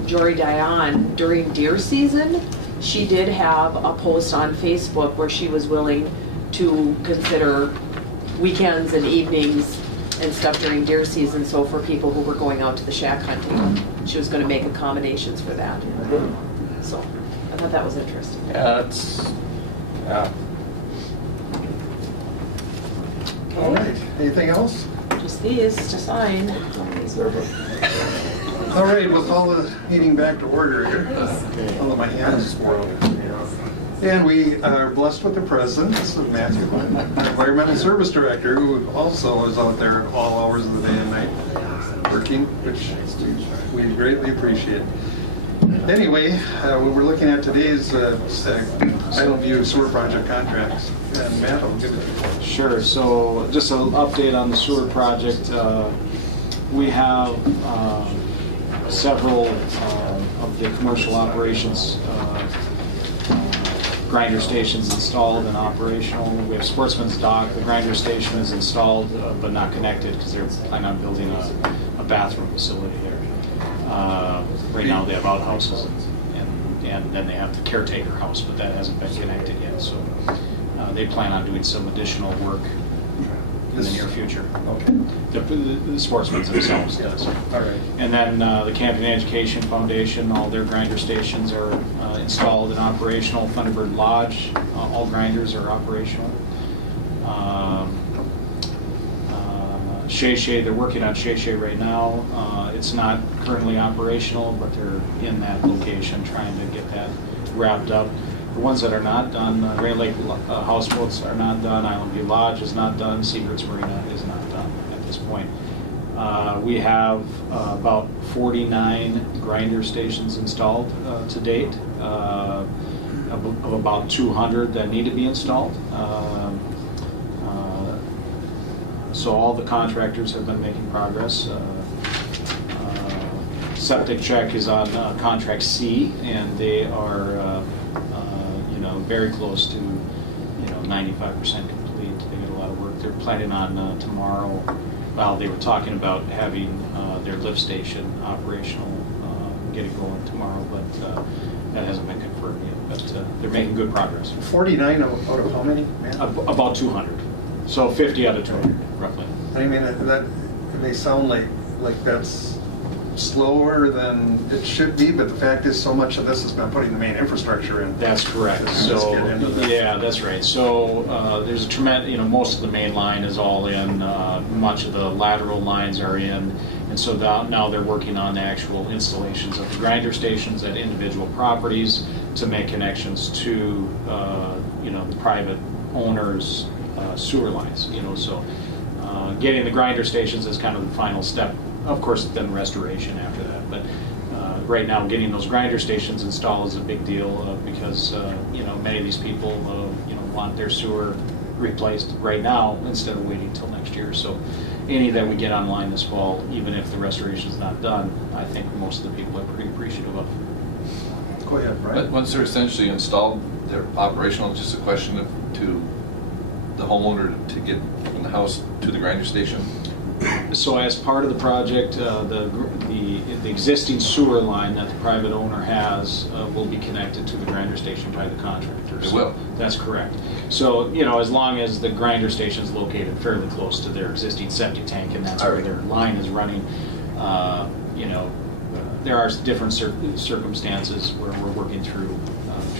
Jory Dion, during deer season, she did have a post on Facebook where she was willing to consider weekends and evenings and stuff during deer season, so for people who were going out to the shack hunting, she was gonna make accommodations for that. So, I thought that was interesting. Yeah, that's, yeah. All right, anything else? Just these to sign. All right, we'll call the meeting back to order here. Although my hands swirl. And we are blessed with the presence of Matthew Lynn, Environmental Service Director, who also is out there at all hours of the day and night working, which we greatly appreciate. Anyway, what we're looking at today is Island View sewer project contracts. And Matt, I'll give it to you. Sure, so just an update on the sewer project. We have several of the commercial operations grinder stations installed and operational. We have Sportsman's Dock. The grinder station is installed but not connected because they're planning on building a bathroom facility there. Right now they have outhouses and then they have the caretaker house, but that hasn't been connected yet. So they plan on doing some additional work in the near future. Okay. The Sportsman's themselves does. All right. And then the Camping Education Foundation, all their grinder stations are installed and operational. Thunderbird Lodge, all grinders are operational. Shea Shea, they're working on Shea Shea right now. It's not currently operational, but they're in that location trying to get that wrapped up. The ones that are not done, Rain Lake Houseboats are not done, Island View Lodge is not done, Seabirds Marina is not done at this point. We have about 49 grinder stations installed to date, of about 200 that need to be installed. So all the contractors have been making progress. Septic check is on contract C, and they are very close to 95% complete. They get a lot of work. They're planning on tomorrow. Well, they were talking about having their lift station operational, getting going tomorrow, but that hasn't been confirmed yet. But they're making good progress. 49 out of how many, Matt? About 200. So 50 out of 200, roughly. I mean, that may sound like that's slower than it should be, but the fact is so much of this has been putting the main infrastructure in. That's correct. Let's So, get into that. yeah, that's right. So there's a tremendous, most of the main line is all in, much of the lateral lines are in, and so now they're working on the actual installations of the grinder stations at individual properties to make connections to, the private owners' sewer lines, so getting the grinder stations is kind of the final step. Of course, then restoration after that, but right now getting those grinder stations installed is a big deal because many of these people want their sewer replaced right now instead of waiting till next year. So any that we get online this fall, even if the restoration is not done, I think most of the people are pretty appreciative of. Go ahead, But Brian. once they're essentially installed, they're operational, it's just a question of to the homeowner to get from the house to the grinder station. So as part of the project, the existing sewer line that the private owner has will be connected to the grinder station by the contractor. It will? That's correct. So, as long as the grinder station is located fairly close to their existing septic tank and that's where their line is running, there are different circumstances where we're working through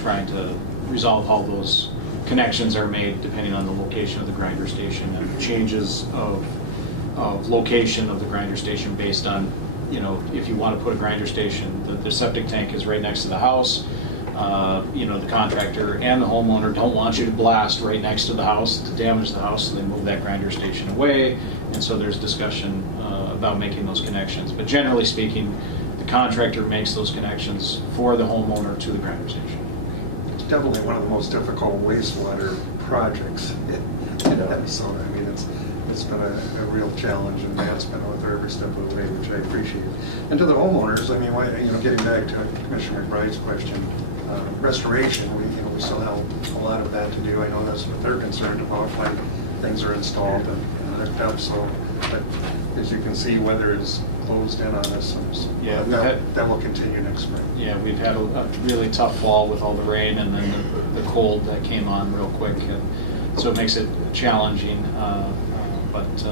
trying to resolve how those connections are made depending on the location of the grinder station and changes of location of the grinder station based on, if you want to put a grinder station, the septic tank is right next to the house. The contractor and the homeowner don't want you to blast right next to the house to damage the house, so they move that grinder station away. And so there's discussion about making those connections. But generally speaking, the contractor makes those connections for the homeowner to the grinder station. It's definitely one of the most difficult wastewater projects in Minnesota. I mean, it's been a real challenge, and Matt's been with her every step of the way, which I appreciate. And to the homeowners, I mean, getting back to Commissioner McBride's question, restoration, we still have a lot of that to do. I know that's what they're concerned about, like things are installed and hooked up. So, but as you can see, weather is closed in on us. So Yeah, that will continue next spring. Yeah, we've had a really tough fall with all the rain and then the cold that came on real quick, and so it makes it challenging. But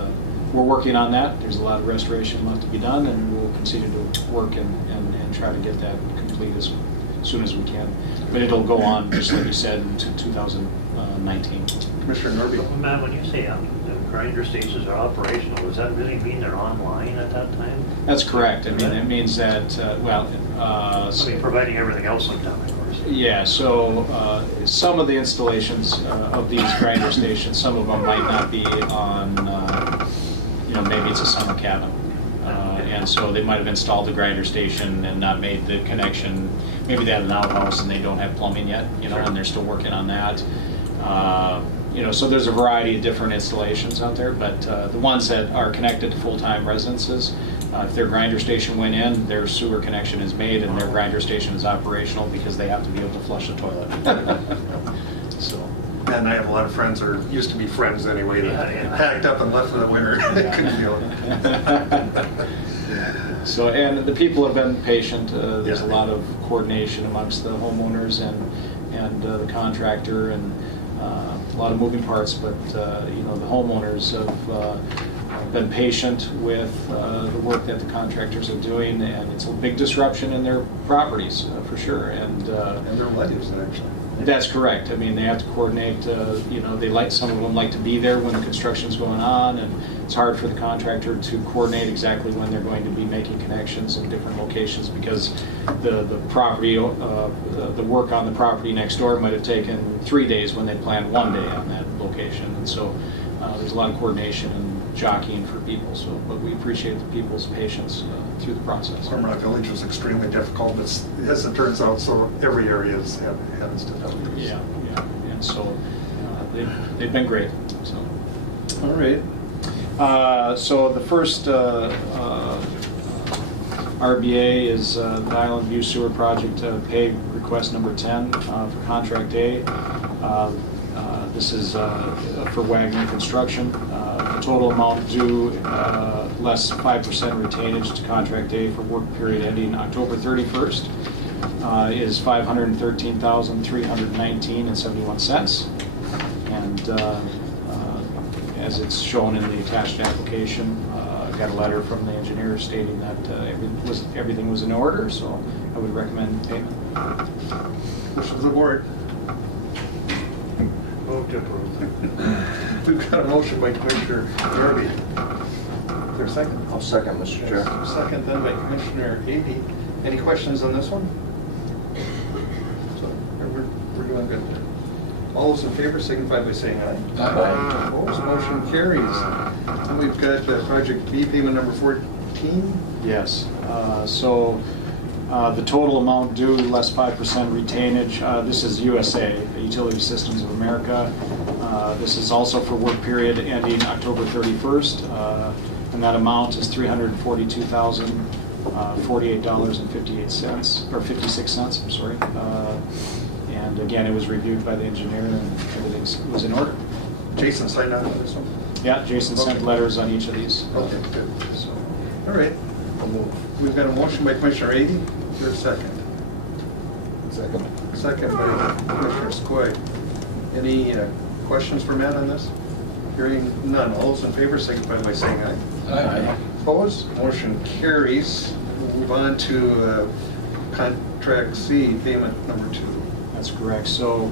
we're working on that. There's a lot of restoration left to be done, and we'll continue to work and try to get that complete as soon as we can. But it'll go on, just like you said, into 2019. Commissioner Norby. Matt, when you say grinder stations are operational, does that really mean they're online at that time? That's correct. I mean, it means that, I mean, providing everything else in town, of course. yeah, so some of the installations of these grinder stations, some of them might not be on, maybe it's a summer cabin. And so they might have installed the grinder station and not made the connection. Maybe they have an outhouse and they don't have plumbing yet, and they're still working on that. So there's a variety of different installations out there, but the ones that are connected to full-time residences, if their grinder station went in, their sewer connection is made and their grinder station is operational because they have to be able to flush the toilet. So. And I have a lot of friends, or used to be friends anyway, that packed up and left for the winter. They couldn't feel it. So, and the people have been patient. There's Yeah. a lot of coordination amongst the homeowners and the contractor, and a lot of moving parts. But the homeowners have been patient with the work that the contractors are doing, and it's a big disruption in their properties for sure. And their lives, actually. that's correct. I mean, they have to coordinate. Some of them like to be there when the construction's going on, and it's hard for the contractor to coordinate exactly when they're going to be making connections in different locations because the property, the work on the property next door might have taken 3 days when they planned 1 day on that location, and so there's a lot of coordination and jockeying for people. So, but we appreciate the people's patience through the process. Farmrock Village was extremely difficult, but as it turns out, so every area has its difficulties. Yeah, and so they've been great. So, all right. So the first RBA is the Island View Sewer Project pay request number 10 for contract A. This is for Wagner Construction. The total amount due less 5% retainage to contract A for work period ending October 31st is $513,319.71. And as it's shown in the attached application, I got a letter from the engineer stating that everything was in order, so I would recommend payment. Wish of the board. Move to approve. We've got a motion by Commissioner Darby. Is there a second? I'll second, Mr. Chair. Second then by Commissioner Ady. Any questions on this one? So we're doing good there. All those in favor signify by saying aye. Aye. Opposed, motion carries. And we've got project B, payment number 14. Yes. The total amount due less 5% retainage. This is USA, Utility Systems of America. This is also for work period ending October 31st, and that amount is $342,048.58 or 56 cents. I'm sorry. And again, it was reviewed by the engineer, and everything was in order. Jason signed on this one? Yeah, Jason sent letters on each of these. Okay, good. So, all right. We've got a motion by Commissioner Ady. Is there a second? Second. Second by Commissioner Skoye. Any questions for Matt on this? Hearing none. All those in favor signify by saying aye. Aye. Opposed? Motion carries. We'll move on to contract C, payment number 2. That's correct. So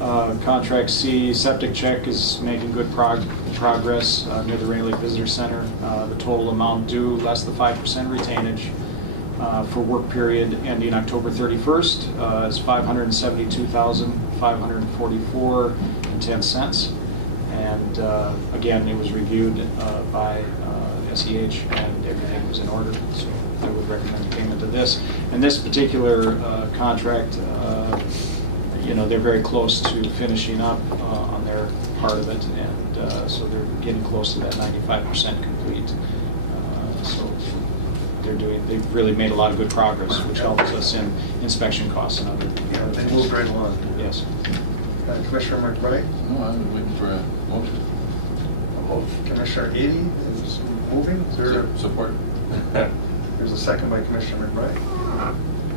contract C, septic check is making good progress near the Rainy Lake Visitor Center. The total amount due less than 5% retainage for work period ending October 31st is $572,544.10. And again, it was reviewed by SEH and everything was in order. So I would recommend payment of this. And this particular contract, they're very close to finishing up on their part of it, and so they're getting close to that 95% complete. So they've really made a lot of good progress, which helps us in inspection costs and other They things. moved right along. Yes. Commissioner McBride? No, I'm waiting for a motion. Commissioner Ady is moving. Is there Support. There's a second by Commissioner McBride.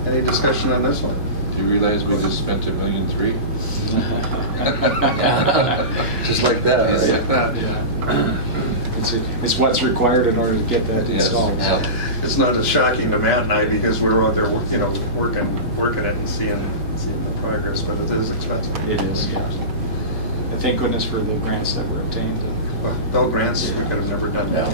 Any discussion on this one? Do you realize we just spent $1.3 million? Just like that, right? Yeah. It's what's required in order to get that Yes. installed. Yeah. It's not as shocking to Matt and I because we're out there, working it and seeing the progress, but it is expensive. It is, yes. And thank goodness for the grants that were obtained. Without grants, we could have never done that.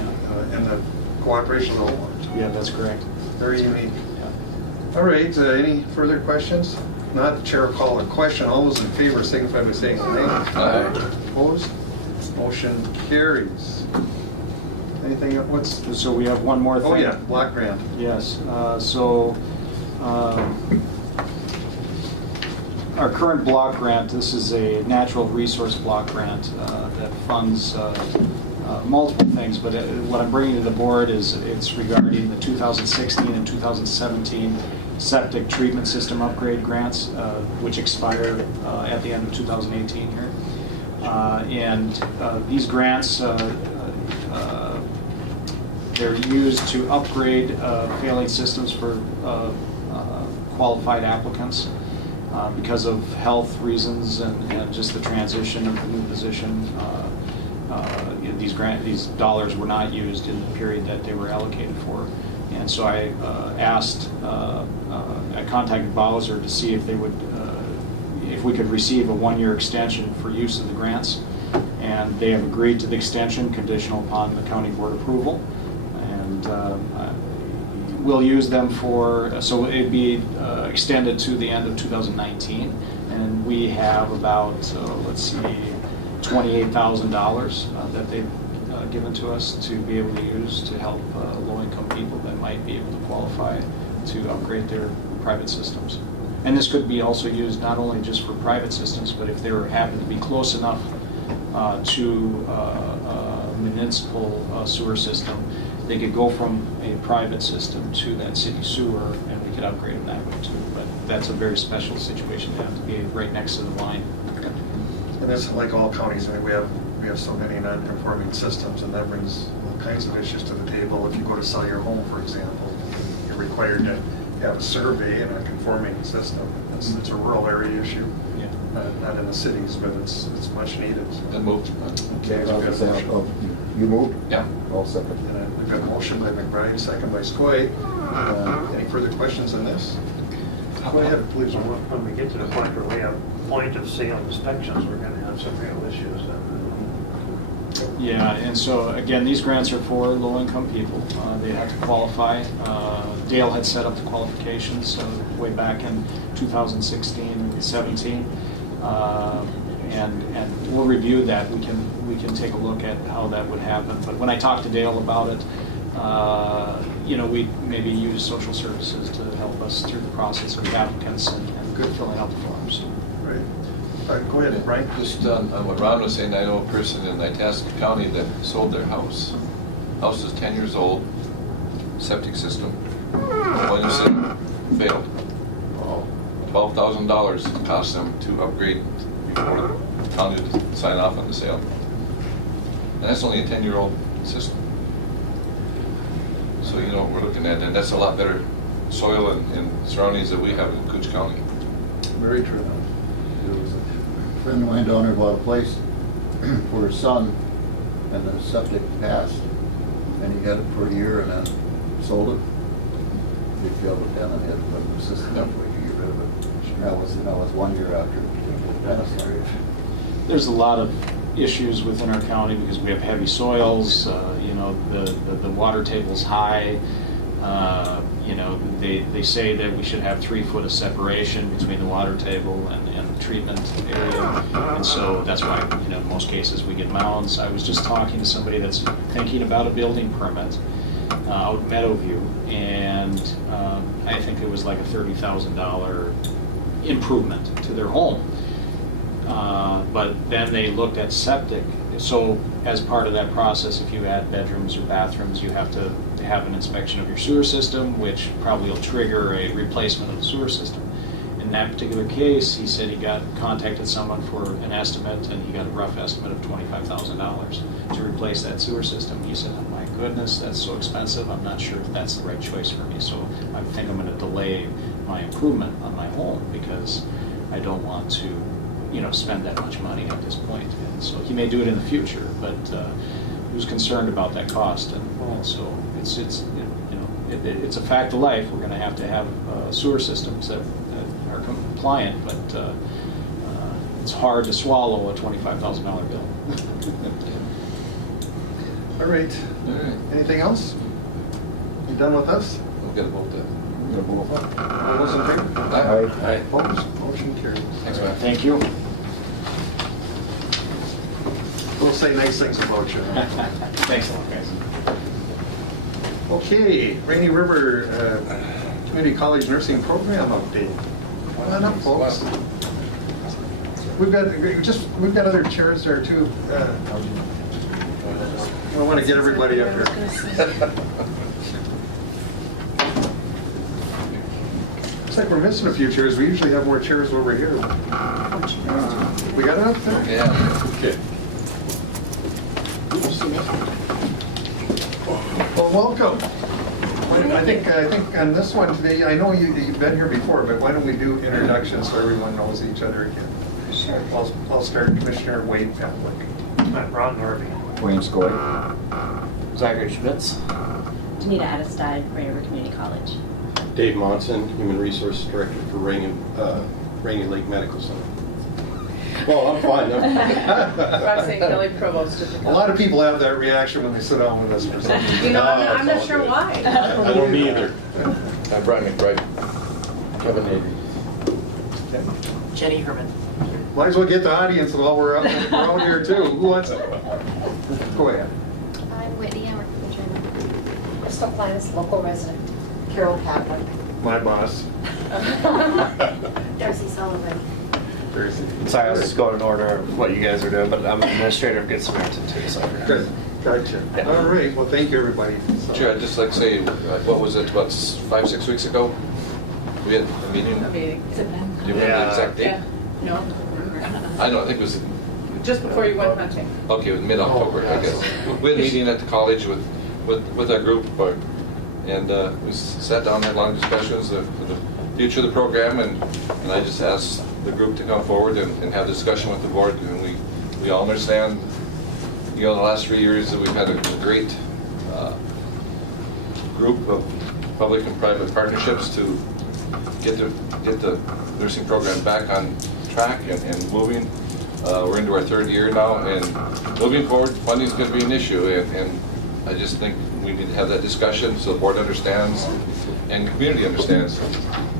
And the cooperation of the whole board. Yeah, that's correct. Very unique. Yeah. All right, any further questions? Not, the chair will call a question. All those in favor signify by saying aye. Aye. Opposed? Motion carries. Anything, what's, So we have one more thing. oh yeah, block grant. Yes, our current block grant, this is a natural resource block grant that funds multiple things, but what I'm bringing to the board is it's regarding the 2016 and 2017 septic treatment system upgrade grants, which expire at the end of 2018 here. And these grants, they're used to upgrade failing systems for qualified applicants because of health reasons and just the transition of the new position. These dollars were not used in the period that they were allocated for. And so I I contacted Bowser to see if they would, if we could receive a one-year extension for use of the grants. And they have agreed to the extension conditional upon the county board approval. And we'll use them for, so it'd be extended to the end of 2019. And we have about, let's see, $28,000 that they've given to us to be able to use to help low-income people that might be able to qualify to upgrade their private systems. And this could be also used not only just for private systems, but if they happen to be close enough to a municipal sewer system, they could go from a private system to that city sewer, and we could upgrade them that way too. But that's a very special situation. They have to be right next to the line. And that's like all counties. I mean, we have so many non-conforming systems, and that brings all kinds of issues to the table. If you go to sell your home, for example, you're required to have a survey in a conforming system. It's a rural area issue. Not in the cities, but it's much needed. Been moved. Okay, so we got a motion. You moved? Yeah. I'll second. And we've got a motion by McBride, second by Skoye. Any further questions on this? Go ahead, please. When we get to the point where we have point of sale inspections, we're gonna have some real issues then. Yeah, and so again, these grants are for low-income people. They have to qualify. Dale had set up the qualifications way back in 2016, 17. And we'll review that. We can take a look at how that would happen. But when I talked to Dale about it, we maybe use social services to help us through the process of applicants and filling out the forms. Right. Go ahead, Brian. Just on what Ron was saying, I know a person in Itasca County that sold their house. House is 10 years old, septic system, point of sale, failed. $12,000 it cost them to upgrade before the county to sign off on the sale. And that's only a 10-year-old system. So you know what we're looking at, and that's a lot better soil and surroundings that we have in Cooch County. Very true. There was a friend of mine down there bought a place for his son, and the septic passed, and he had it for a year and then sold it. They failed it down and had to put in the system that way to get rid of it. That was 1 year after it passed. There's a lot of issues within our county because we have heavy soils, the water table's high. They say that we should have 3 foot of separation between the water table and the treatment area. And so that's why, in most cases we get mounds. I was just talking to somebody that's thinking about a building permit out in Meadowview, and I think it was like a $30,000 improvement to their home. But then they looked at septic. So as part of that process, if you add bedrooms or bathrooms, you have to have an inspection of your sewer system, which probably will trigger a replacement of the sewer system. In that particular case, he said he contacted someone for an estimate, and he got a rough estimate of $25,000 to replace that sewer system. He said, oh my goodness, that's so expensive. I'm not sure if that's the right choice for me. So I think I'm going to delay my improvement on my home because I don't want to spend that much money at this point. And so he may do it in the future, but he was concerned about that cost. And so it's a fact of life. We're going to have sewer systems that are compliant, but it's hard to swallow a $25,000 bill. All right. All right, Anything else? You done with us? we'll get a vote then. You're both up. All those in favor? Aye. Opposed? Motion carries. Thanks, man. Thank you. We'll say nice things about you. Thanks a lot, guys. Okay, Rainy River Community College Nursing Program update. Come on up, folks. We've got other chairs there too. I want to get everybody up here. Looks like we're missing a few chairs. We usually have more chairs over here. We got it up there? Yeah. Okay. Well, welcome. I think on this one today, I know you've been here before, but why don't we do introductions so everyone knows each other again? Sure. I'll start. Commissioner Wade Pavlik. I'm Ron Norby. Wayne Scoy. Zachary Schmitz. Danita Attestad, Rainy River Community College. Dave Monson, Human Resources Director for Rainy Lake Medical Center. Well, I'm fine. Roxanne Kelly, Provost of the college. A lot of people have that reaction when they sit down with us for something. You know, I'm No, not it's sure all why. I don't either. I'm Brian McBride. Kevin Avery. Jenny Herman. Might as well get the audience while we're out here too. Who wants it? Go ahead. I'm Whitney, I work for the Journal. Crystal Planus, local resident. Carol Catholic. My boss. Darcy Sullivan. Sorry, I was just going in order of what you guys are doing, but I'm administrator of Good Samaritan too, so. Good. Gotcha. All right. Well, thank you, everybody. So- Chair, I'd just like to say, what was it, about 5-6 weeks ago? We had a meeting. A meeting. Do you remember the exact date? Yeah, no, I know, I think it was, just before you went hunting. okay, it was mid-October, I guess. We had a meeting at the college with our group, and we sat down, had long discussions of the future of the program, and I just asked the group to come forward and have a discussion with the board, and we all understand, the last 3 years that we've had a great group of public and private partnerships to get the nursing program back on track and moving. We're into our 3rd year now, and moving forward, funding is going to be an issue, and I just think we need to have that discussion so the board understands and the community understands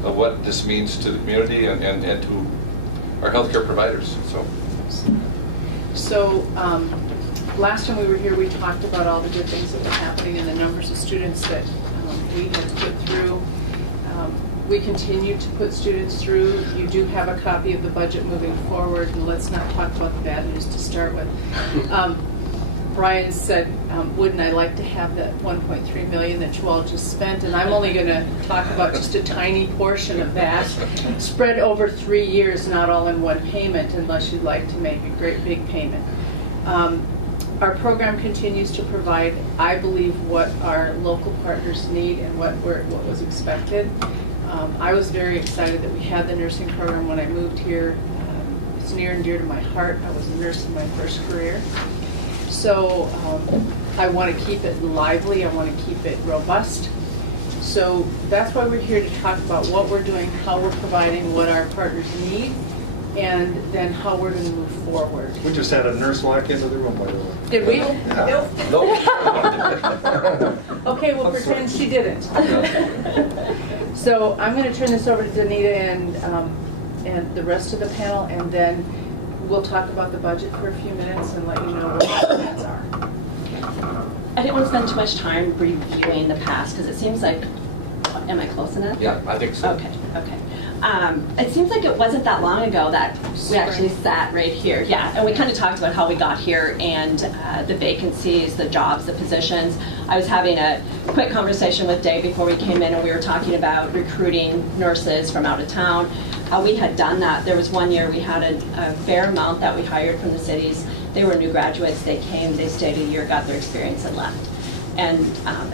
of what this means to the community and to our healthcare providers. So, last time we were here, we talked about all the good things that were happening and the numbers of students that we had put through. We continue to put students through. You do have a copy of the budget moving forward, and let's not talk about the bad news to start with. Brian said, wouldn't I like to have that 1.3 million that you all just spent? And I'm only going to talk about just a tiny portion of that, spread over 3 years, not all in one payment, unless you'd like to make a great big payment. Our program continues to provide, I believe, what our local partners need and what was expected. I was very excited that we had the nursing program when I moved here. It's near and dear to my heart. I was a nurse in my first career. So I want to keep it lively. I want to keep it robust. So that's why we're here to talk about what we're doing, how we're providing, what our partners need, and then how we're going to move forward. We just had a nurse walk into the room, by the way. Did we? Yeah. Okay, we'll pretend she didn't. So I'm going to turn this over to Danita and the rest of the panel, and then we'll talk about the budget for a few minutes and let you know what the plans are. I didn't want to spend too much time reviewing the past because it seems like, am I close enough? Yeah, I think so. Okay. It seems like it wasn't that long ago that we actually sat right here. Yeah, and we kind of talked about how we got here and the vacancies, the jobs, the positions. I was having a quick conversation with Dave before we came in, and we were talking about recruiting nurses from out of town. We had done that. There was one year we had a fair amount that we hired from the cities. They were new graduates. They came, they stayed a year, got their experience, and left. And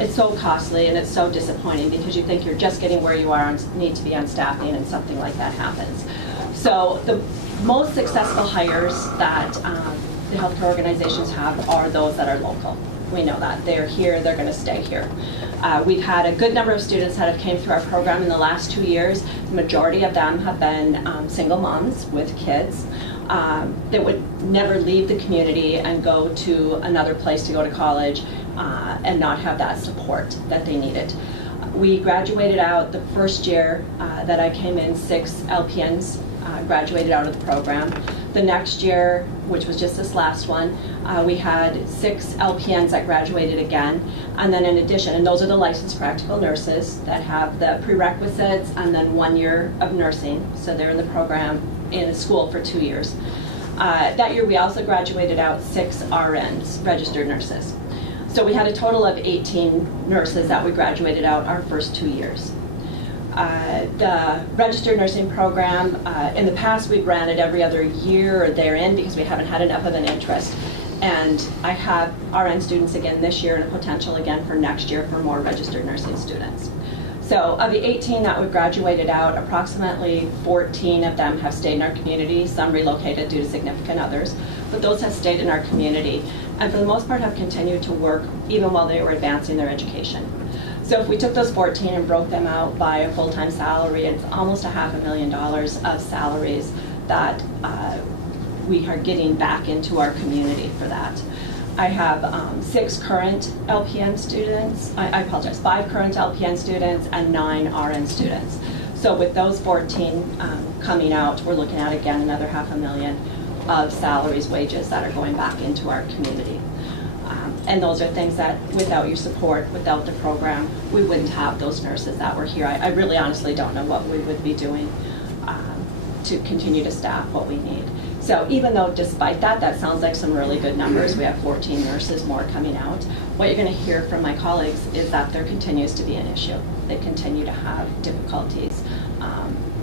it's so costly and it's so disappointing because you think you're just getting where you are and need to be on staffing, and something like that happens. So the most successful hires that the healthcare organizations have are those that are local. We know that. They're here, they're going to stay here. We've had a good number of students that have came through our program in the last 2 years. The majority of them have been single moms with kids. that would never leave the community and go to another place to go to college and not have that support that they needed. We graduated out the first year that I came in, 6 LPNs graduated out of the program. The next year, which was just this last one, we had 6 LPNs that graduated again. And then in addition, and those are the licensed practical nurses that have the prerequisites and then 1 year of nursing. So they're in the program, in the school for 2 years. That year we also graduated out 6 RNs, registered nurses. So we had a total of 18 nurses that we graduated out our first 2 years. The registered nursing program, in the past we've ran it every other year or therein because we haven't had enough of an interest. And I have RN students again this year and a potential again for next year for more registered nursing students. So of the 18 that we graduated out, approximately 14 of them have stayed in our community, some relocated due to significant others, but those have stayed in our community and for the most part have continued to work even while they were advancing their education. So if we took those 14 and broke them out by a full-time salary, it's almost $500,000 of salaries that we are getting back into our community for that. I have 6 current LPN students, I apologize, 5 current LPN students and 9 RN students. So with those 14 coming out, we're looking at again another $500,000 of salaries, wages that are going back into our community. And those are things that without your support, without the program, we wouldn't have those nurses that were here. I really honestly don't know what we would be doing to continue to staff what we need. So even though despite that, that sounds like some really good numbers, we have 14 nurses more coming out, what you're going to hear from my colleagues is that there continues to be an issue. They continue to have difficulties.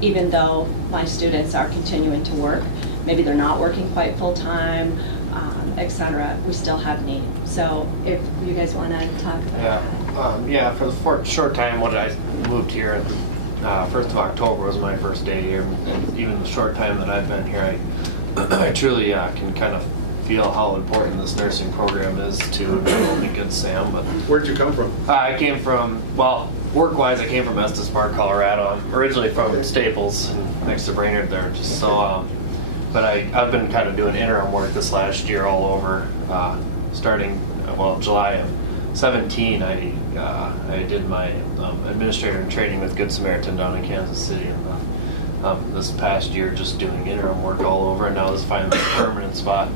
Even though my students are continuing to work, maybe they're not working quite full-time, etc., we still have need. So if you guys want to talk about yeah, for the short time when I moved here, 1st of October was my first day here, and even the short time that I've been here, I truly can kind of feel how important this nursing program is to not only Good Sam, but... Where'd you come from? I came from, well, work-wise, I came from Estes Park, Colorado. I'm originally from Staples, next to Brainerd there, just so... But I've been kind of doing interim work this last year all over, starting, well, July of 17, I did my administrator in training with Good Samaritan down in Kansas City. And this past year just doing interim work all over, and now this is finally a permanent spot.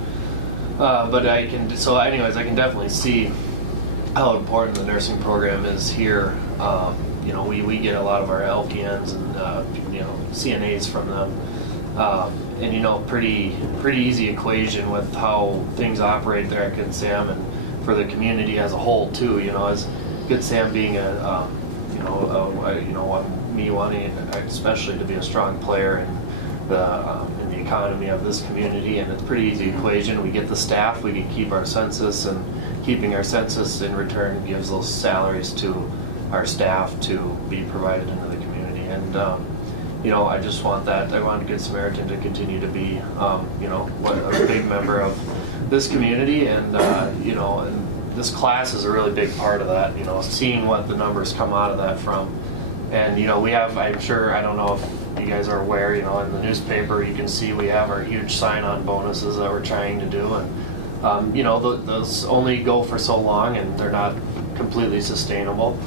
But I can definitely see how important the nursing program is here. You know, we get a lot of our LPNs and, you know, CNAs from them. And you know, pretty easy equation with how things operate there at Good Sam and for the community as a whole too. You know, as Good Sam being me wanting especially to be a strong player in the economy of this community, and it's a pretty easy equation. We get the staff, we can keep our census, and keeping our census in return gives those salaries to our staff to be provided into the community. And you know, I just want that. I want Good Samaritan to continue to be, you know, a big member of this community, and you know, and this class is a really big part of that. You know, seeing what the numbers come out of that from, and you know, we have. I'm sure. I don't know if you guys are aware. You know, in the newspaper, you can see we have our huge sign-on bonuses that we're trying to do, and you know, those only go for so long, and they're not completely sustainable.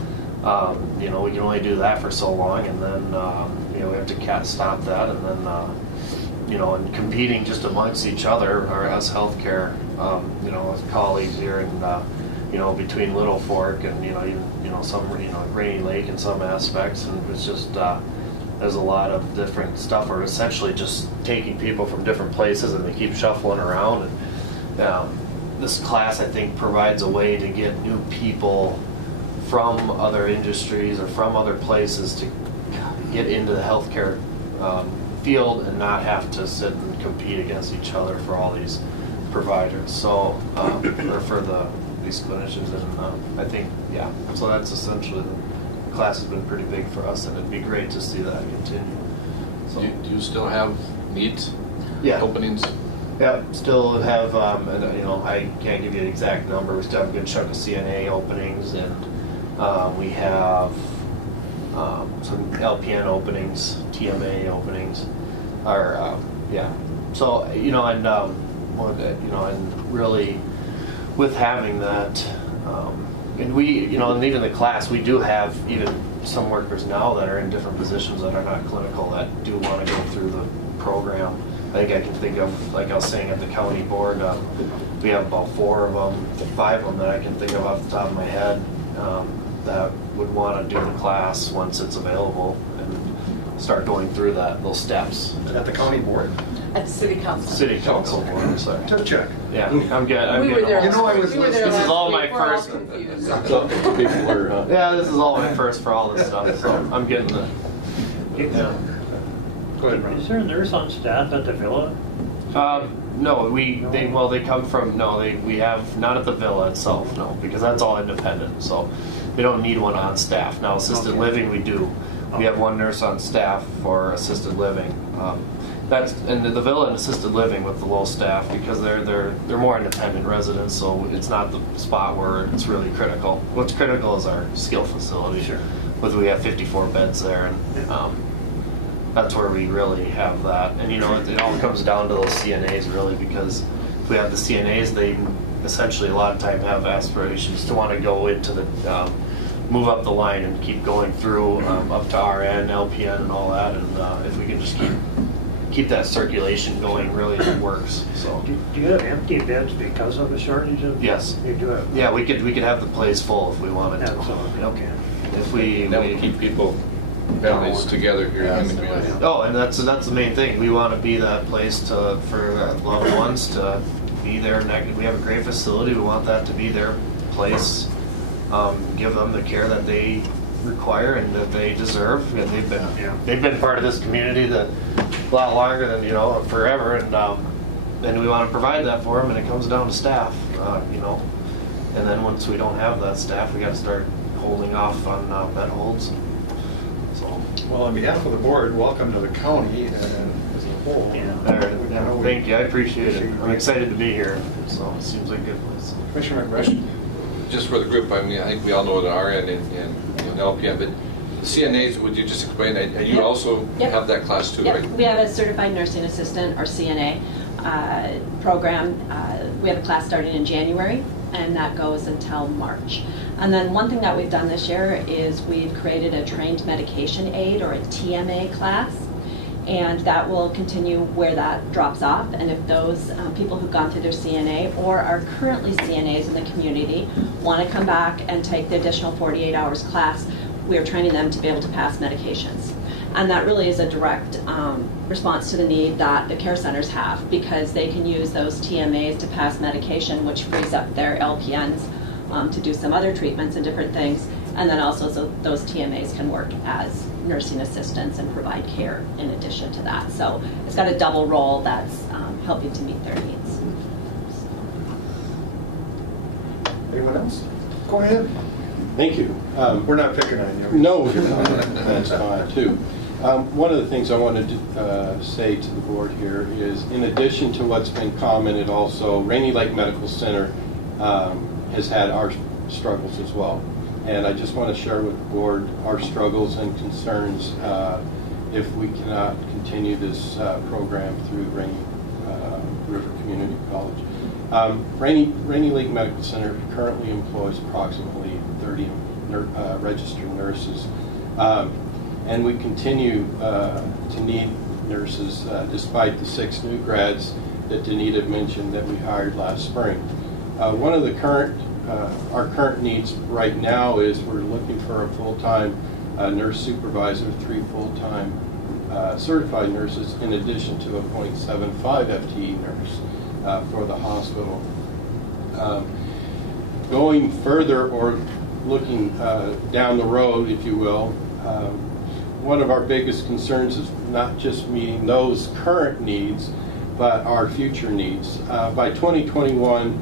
You know, we can only do that for so long, and then you know, we have to stop that, and then you know, and competing just amongst each other, or as healthcare, you know, as colleagues here, and you know, between Little Fork and you know, even you know, some Rainy Lake in some aspects, and it's just there's a lot of different stuff. We're essentially just taking people from different places, and they keep shuffling around. And this class, I think, provides a way to get new people from other industries or from other places to get into the healthcare field and not have to sit and compete against each other for all these providers. So, or for these clinicians, and I think, yeah. So that's essentially the class has been pretty big for us, and it'd be great to see that continue. So, do you still have needs? Yeah. Openings? Yeah, still have, and, you know, I can't give you an exact number. We still have a good chunk of CNA openings, and we have some LPN openings, TMA openings, or yeah. So, you know, and, you know, and really with having that, and we, you know, and even the class, we do have even some workers now that are in different positions that are not clinical that do want to go through the program. I think I can think of, like I was saying at the county board, we have about 5 of them that I can think of off the top of my head that would want to do the class once it's available and start going through those steps. At the county board? At the city council. City council board, I'm sorry. Took check. Yeah, I'm getting. We were there You know, I last was week. We were there This is last all week. my We're all first. confused. Yeah, this is all my first for all this stuff, so I'm getting the. Yeah. Go ahead, Ron. Is there a nurse on staff at the villa? No, they come from, we have, not at the villa itself, no, because that's all independent, so they don't need one on staff. Now, assisted living, we do. We have one nurse on staff for assisted living. And the villa and assisted living with the low staff, because they're more independent residents, so it's not the spot where it's really critical. What's critical is our skill facility. Sure. We have 54 beds there, and that's where we really have that. And you know, it all comes down to those CNAs really, because if we have the CNAs, they essentially a lot of time have aspirations to want to go into the, move up the line and keep going through up to RN, LPN and all that. And if we can just keep that circulation going, really it works. So. Do you have empty beds because of a shortage of? Yes. You do have? Yeah, we could have the place full if we wanted to. Absolutely, okay. If That would keep people, families together here in the community. Oh, and that's the main thing. We want to be that place for loved ones to be there. We have a great facility. We want that to be their place. Give them the care that they require and that they deserve. And they've been part of this community a lot longer than forever, and we want to provide that for them. And it comes down to staff, And then once we don't have that staff, we got to start holding off on bed holds. So. Well, on behalf of the board, welcome to the county as a whole. Thank you, I appreciate it. I'm excited to be here, so it seems like a good place. Commissioner McBride? Just for the group, I mean, I think we all know the RN and LPN, but CNAs, would you just explain, you Yep. also Yep. have that class too, Yep. right? We have a certified nursing assistant, or CNA, program. We have a class starting in January, and that goes until March. And then one thing that we've done this year is we've created a trained medication aid, or a TMA class, and that will continue where that drops off. And if those people who've gone through their CNA or are currently CNAs in the community want to come back and take the additional 48 hours class, we are training them to be able to pass medications. And that really is a direct response to the need that the care centers have, because they can use those TMAs to pass medication, which frees up their LPNs to do some other treatments and different things. And then also so those TMAs can work as nursing assistants and provide care in addition to that. So it's got a double role that's helping to meet their needs. Anyone else? Go ahead. Thank you. We're not picking on you. No, you're not. That's fine too. One of the things I wanted to say to the board here is, in addition to what's been commented also, Rainy Lake Medical Center has had our struggles as well. And I just want to share with the board our struggles and concerns if we cannot continue this program through Rainy River Community College. Rainy Lake Medical Center currently employs approximately 30 registered nurses. And we continue to need nurses despite the 6 new grads that Danita mentioned that we hired last spring. One of the our current needs right now is we're looking for a full-time nurse supervisor, 3 full-time certified nurses, in addition to a .75 FTE nurse for the hospital. Going further, or looking down the road, if you will, one of our biggest concerns is not just meeting those current needs, but our future needs. By 2021,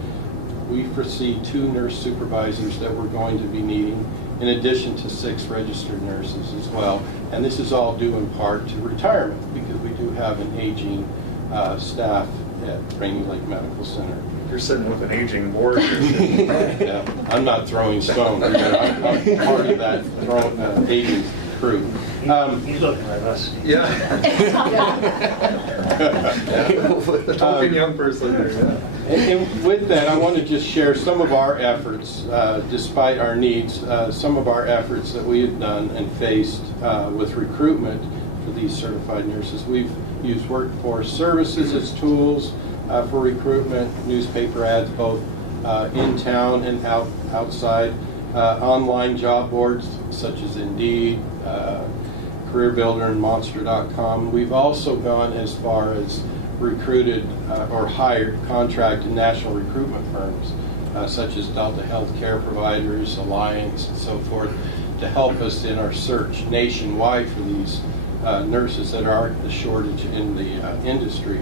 we foresee 2 nurse supervisors that we're going to be needing, in addition to 6 registered nurses as well. And this is all due in part to retirement, because we do have an aging staff at Rainy Lake Medical Center. You're sitting with an aging board. Yeah, I'm not throwing stones. I'm part of that aging. recruit. He's looking at us. Yeah. Token young person there, yeah. And with that, I want to just share some of our efforts, despite our needs, some of our efforts that we have done and faced with recruitment for these certified nurses. We've used workforce services as tools for recruitment, newspaper ads both in town and outside, online job boards such as Indeed, Career Builder, and Monster.com. We've also gone as far as recruited or hired contracted national recruitment firms such as Delta Healthcare Providers, Alliance, and so forth, to help us in our search nationwide for these nurses that are the shortage in the industry.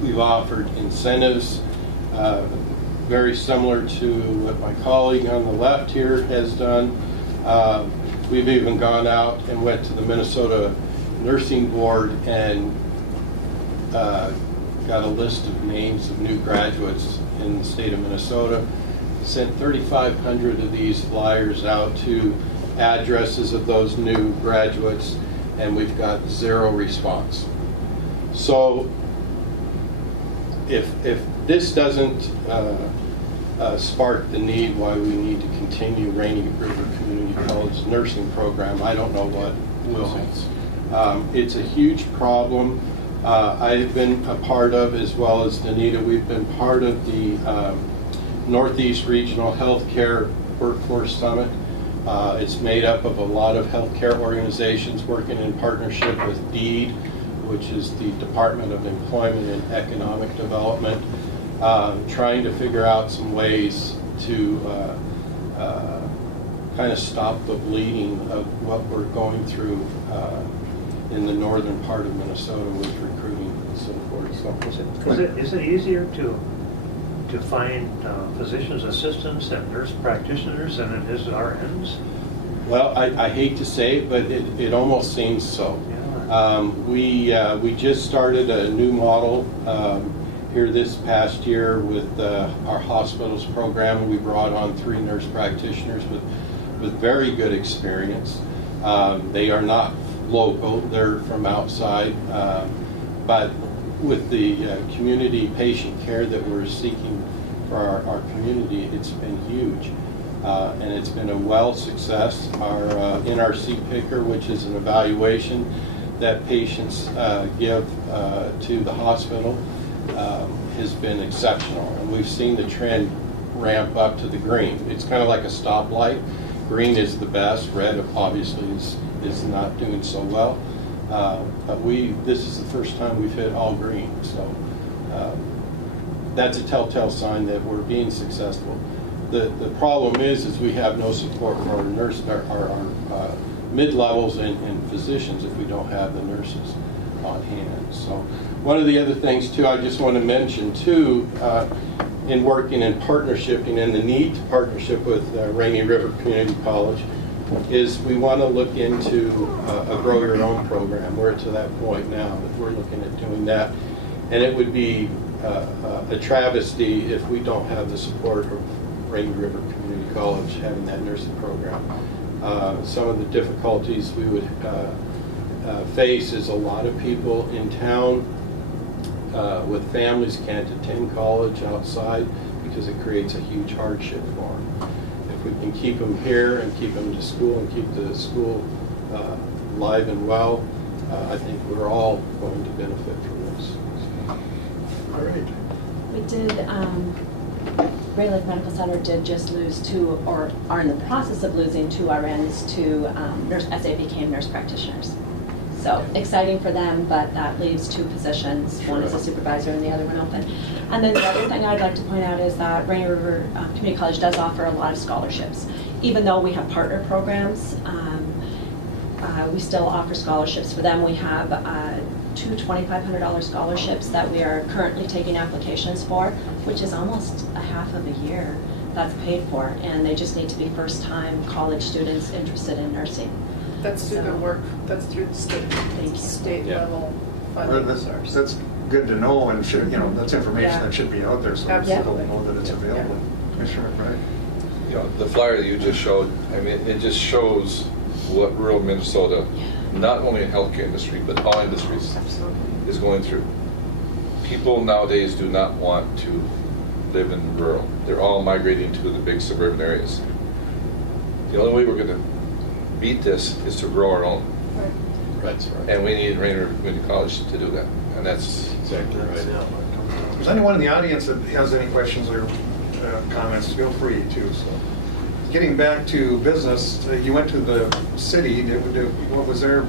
We've offered incentives very similar to what my colleague on the left here has done. We've even gone out and went to the Minnesota Nursing Board and got a list of names of new graduates in the state of Minnesota. Sent 3,500 of these flyers out to addresses of those new graduates, and we've got 0 response. So if this doesn't spark the need why we need to continue Rainy River Community College nursing program, I don't know what will. It's a huge problem. I've been a part of, as well as Danita, we've been part of the Northeast Regional Healthcare Workforce Summit. It's made up of a lot of healthcare organizations working in partnership with DEED, which is the Department of Employment and Economic Development, trying to figure out some ways to kind of stop the bleeding of what we're going through in the northern part of Minnesota with recruiting and so forth. So, Is it easier to find physician's assistants and nurse practitioners than it is RNs? Well, I hate to say it, but it almost seems so. Yeah. We just started a new model here this past year with our hospitals program. We brought on 3 nurse practitioners with very good experience. They are not local, they're from outside, but with the community patient care that we're seeking for our community, it's been huge. And it's been a well success. Our NRC Picker, which is an evaluation that patients give to the hospital, has been exceptional. And we've seen the trend ramp up to the green. It's kind of like a stoplight. Green is the best, red obviously is not doing so well. But this is the first time we've hit all green. So that's a telltale sign that we're being successful. The problem is we have no support for our mid-levels and physicians if we don't have the nurses on hand. So one of the other things too, I just want to mention too, in working in partnership and in the need to partnership with Rainy River Community College, is we want to look into a Grow Your Own program. We're to that point now that we're looking at doing that. And it would be a travesty if we don't have the support of Rainy River Community College having that nursing program. Some of the difficulties we would face is a lot of people in town with families can't attend college outside because it creates a huge hardship for them. If we can keep them here and keep them to school and keep the school alive and well, I think we're all going to benefit from this. All right. We did, Rainy Lake Medical Center did just lose 2, or are in the process of losing 2 RNs to as they became nurse practitioners. So exciting for them, but that leaves 2 positions. One is a supervisor and the other one open. And then the other thing I'd like to point out is that Rainy River Community College does offer a lot of scholarships. Even though we have partner programs, we still offer scholarships for them. We have 2 $2,500 scholarships that we are currently taking applications for, which is almost a half of a year that's paid for. And they just need to be first-time college students interested in nursing. That's through the work, that's through the state level funding source. That's good to know, and should, that's information that should be out there so people know that it's available. Commissioner, right? The flyer that you just showed, I mean, it just shows what rural Minnesota, not only in healthcare industry, but all industries, is going through. People nowadays do not want to live in rural. They're all migrating to the big suburban areas. The only way we're going to beat this is to grow our own. That's right. And we need Rainier Community College to do that. And that's exactly right. If there's anyone in the audience that has any questions or comments, feel free to. So, getting back to business, you went to the city. What was their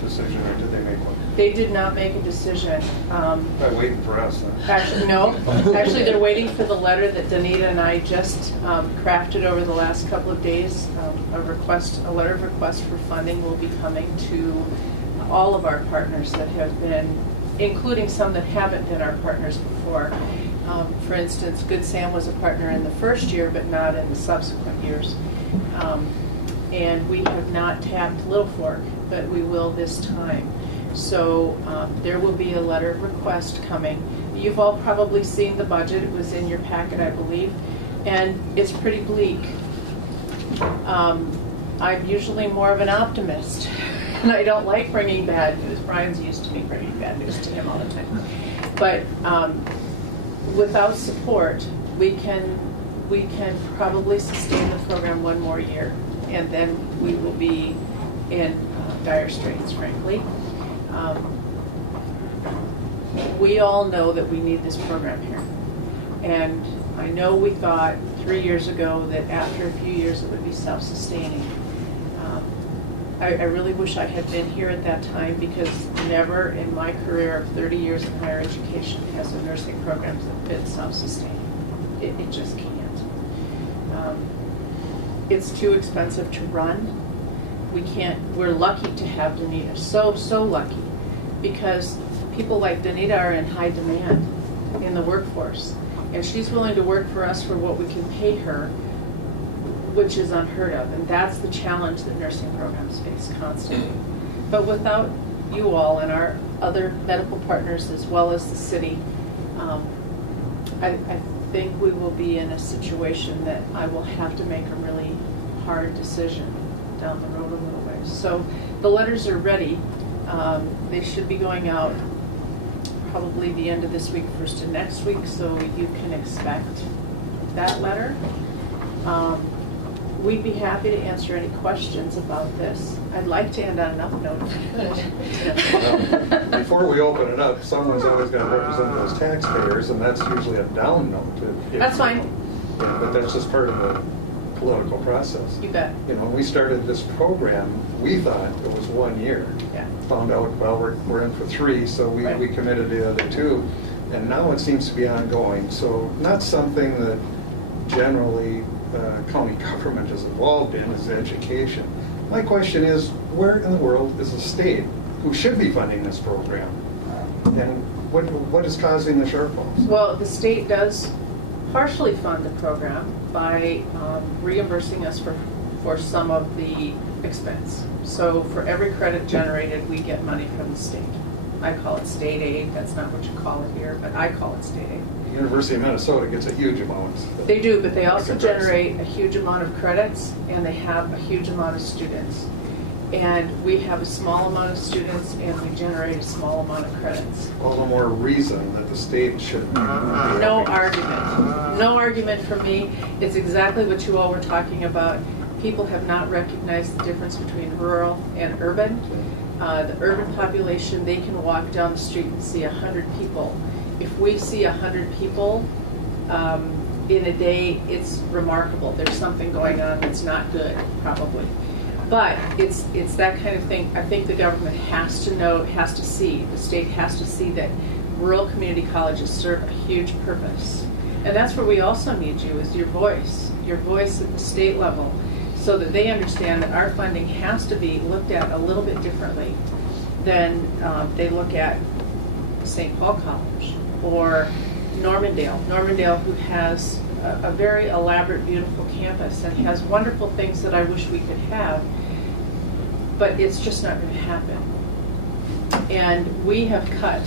decision, or did they make one? They did not make a decision. Probably waiting for us. Huh? Actually, no. Actually, they're waiting for the letter that Danita and I just crafted over the last couple of days. A letter of request for funding will be coming to all of our partners that have been, including some that haven't been our partners before. For instance, Good Sam was a partner in the first year, but not in the subsequent years. And we have not tapped Little Fork, but we will this time. So there will be a letter of request coming. You've all probably seen the budget. It was in your packet, I believe, and it's pretty bleak. I'm usually more of an optimist, and I don't like bringing bad news. Brian's used to me bringing bad news to him all the time. But without support, we can probably sustain the program one more year, and then we will be in dire straits, frankly. We all know that we need this program here. And I know we thought 3 years ago that after a few years it would be self-sustaining. I really wish I had been here at that time, because never in my career of 30 years in higher education has a nursing program been self-sustaining. It just can't. It's too expensive to run. We're lucky to have Danita, so lucky, because people like Danita are in high demand in the workforce, and she's willing to work for us for what we can pay her, which is unheard of, and that's the challenge that nursing programs face constantly. But without you all and our other medical partners, as well as the city, I think we will be in a situation that I will have to make a really hard decision down the road a little ways. So the letters are ready. They should be going out probably the end of this week, first of next week, so you can expect that letter. We'd be happy to answer any questions about this. I'd like to end on an up note if we could. Before we open it up, someone's always going to represent those taxpayers, and that's usually a down note. That's fine. Yeah, but that's just part of the political process. You bet. You know, when we started this program, we thought it was 1 year. Yeah. Found out, well, we're in for 3, so we committed to the other 2, and now it seems to be ongoing. So not something that generally county government is involved in is education. My question is, where in the world is the state who should be funding this program? And what is causing the shortfalls? Well, the state does partially fund the program by reimbursing us for some of the expense. So for every credit generated, we get money from the state. I call it state aid. That's not what you call it here, but I call it state aid. The University of Minnesota gets a huge amount. They do, but they also generate a huge amount of credits, and they have a huge amount of students. And we have a small amount of students, and we generate a small amount of credits. All the more reason that the state should. No argument. No argument from me. It's exactly what you all were talking about. People have not recognized the difference between rural and urban. The urban population, they can walk down the street and see 100 people. If we see 100 people in a day, it's remarkable. There's something going on that's not good, probably. But it's that kind of thing. I think the government has to know, has to see, the state has to see that rural community colleges serve a huge purpose. And that's where we also need you, is your voice at the state level, so that they understand that our funding has to be looked at a little bit differently than they look at St. Paul College or Normandale. Normandale, who has a very elaborate, beautiful campus and has wonderful things that I wish we could have, but it's just not going to happen. And we have cut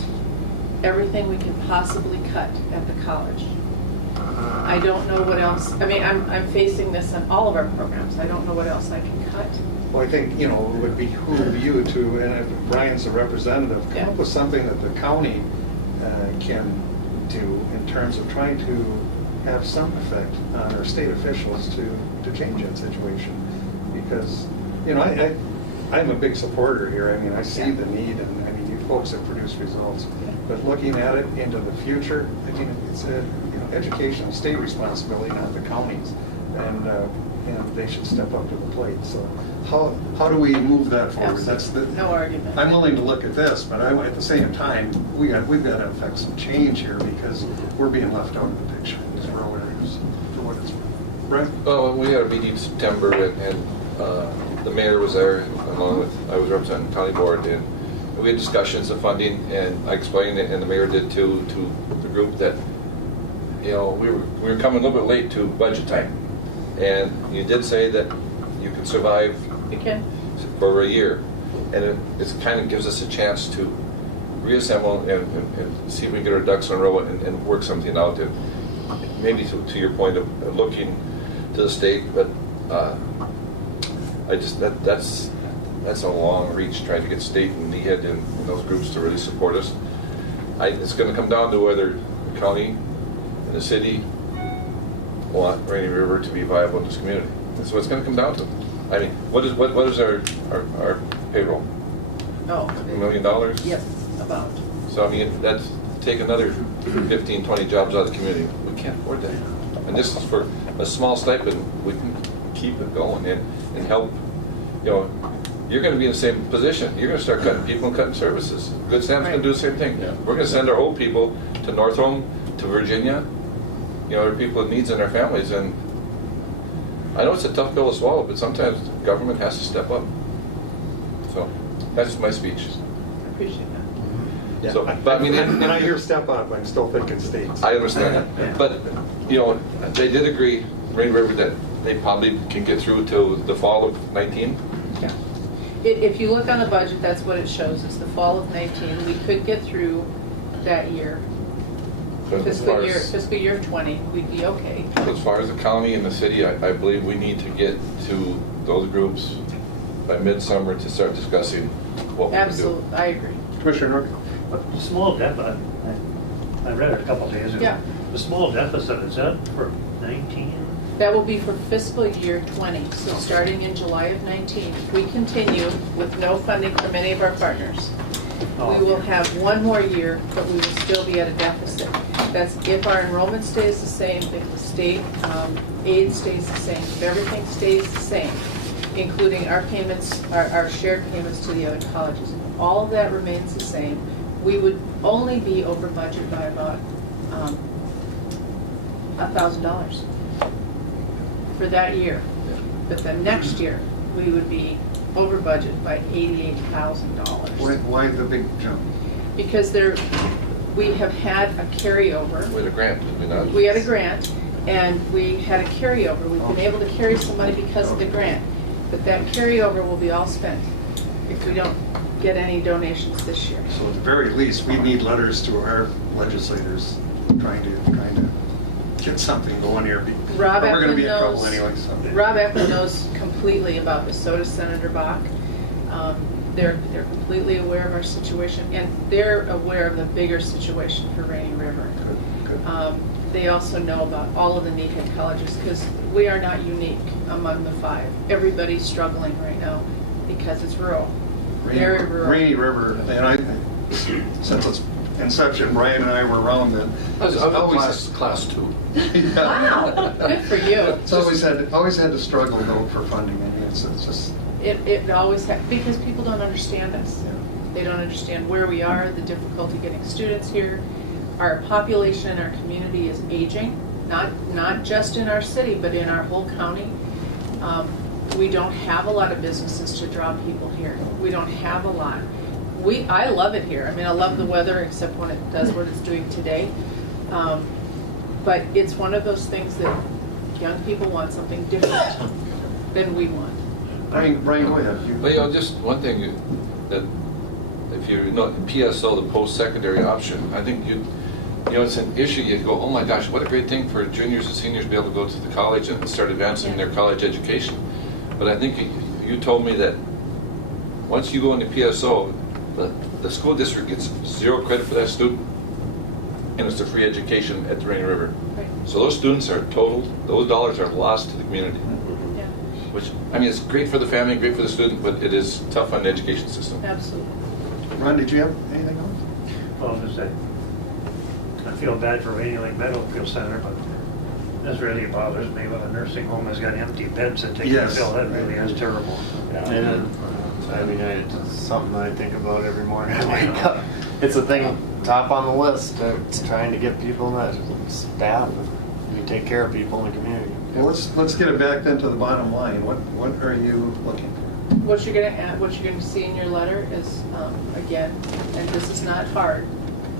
everything we can possibly cut at the college. I don't know what else. I mean, I'm facing this in all of our programs. I don't know what else I can cut. Well, I think, it would behoove you to, and if Brian's a representative, come up with something that the county can do in terms of trying to have some effect on our state officials to change that situation. Because, I'm a big supporter here. I mean, I see the need, and I mean, you folks have produced results. But looking at it into the future, I think it's a educational state responsibility, not the county's. And they should step up to the plate. So how do we move that forward? That's No argument. I'm willing to look at this, but at the same time, we've got to affect some change here because we're being left out of the picture in these rural areas for what it's worth. Brent? Well, we had a meeting in September, and the mayor was there, along with, I was representing the county board, and we had discussions of funding, and I explained it, and the mayor did too, to the group that, we were coming a little bit late to budget time. And you did say that you could survive for over a year. And it kind of gives us a chance to reassemble and see if we can get our ducks in a row and work something out. And maybe to your point of looking to the state, but that's a long reach trying to get state and NEHED and those groups to really support us. It's going to come down to whether the county and the city want Rainy River to be viable in this community. That's what it's going to come down to. I mean, what is our payroll? Oh. $1 million? Yes, about. So I mean, that's take another 15, 20 jobs out of the community. We can't afford that. And this is for a small stipend. We can keep it going and help. You're going to be in the same position. You're going to start cutting people and cutting services. Good Sam's going to do the same thing. Yeah. We're going to send our old people to Northome, to Virginia. There are people with needs in their families, and I know it's a tough pill to swallow, but sometimes the government has to step up. So that's my speech. I appreciate that. Yeah. So, but I mean, when I hear step up, I'm still thinking states. I understand that, but they did agree, Rain River, that they probably can get through till the fall of 19. Yeah. If you look on the budget, that's what it shows. It's the fall of 19. We could get through that year. Fiscal year of 20, we'd be okay. As far as the county and the city, I believe we need to get to those groups by midsummer to start discussing what we can do. Absolutely, I agree. Commissioner But the small deficit, I read it a couple of days ago. Yeah. The small deficit, is that for 19? That will be for fiscal year 20, so starting in July of 19. If we continue with no funding from any of our partners, we will have one more year, but we will still be at a deficit. That's if our enrollment stays the same, if the state aid stays the same, if everything stays the same, including our payments, our shared payments to the other colleges. If all of that remains the same, we would only be over budget by about $1,000 for that year. But the next year, we would be over budget by $88,000. Why the big jump? Because we have had a carryover. We had a grant, did we not? We had a grant, and we had a carryover. We've been able to carry some money because of the grant, but that carryover will be all spent if we don't get any donations this year. So at the very least, we need letters to our legislators trying to get something going here. Rob We're going to be in Eklund trouble knows- anyway someday. Rob Eklund knows completely about this, so does Senator Bach. They're completely aware of our situation, and they're aware of the bigger situation for Rainy River. They also know about all of the NEHED colleges, because we are not unique among the 5. Everybody's struggling right now because it's rural, very rural. Rainy River, and since its inception, Brian and I were around then. I was class 2. Yeah. Wow, good for you. It's always had to struggle though for funding. I mean, it's just. It always has, because people don't understand us. Yeah. They don't understand where we are, the difficulty getting students here. Our population in our community is aging, not just in our city, but in our whole county. We don't have a lot of businesses to draw people here. We don't have a lot. I love it here. I mean, I love the weather, except when it does what it's doing today. But it's one of those things that young people want something different than we want. Brian, go ahead. But just one thing that if you know PSO, the post-secondary option, I think it's an issue. You go, oh my gosh, what a great thing for juniors and seniors to be able to go to the college and start advancing their college education. But I think you told me that once you go into PSO, the school district gets 0 credit for that student, and it's a free education at the Rainy River. Right. So those students are totaled, those dollars are lost to the community. Yeah, Which, I mean, it's great for the family, great for the student, but it is tough on the education system. absolutely. Ron, did you have anything else? Well, I was gonna say, I feel bad for Rainy Lake Medical Center, but this really bothers me when a nursing home has got empty beds that they can Yes. fill. That really is terrible. And I mean, it's something I think about every morning I wake up. It's a thing top on the list. It's trying to get people that staff and take care of people in the community. Well, let's get it back then to the bottom line. What are you looking for? What you're gonna have, what you're gonna see in your letter is, again, and this is not hard,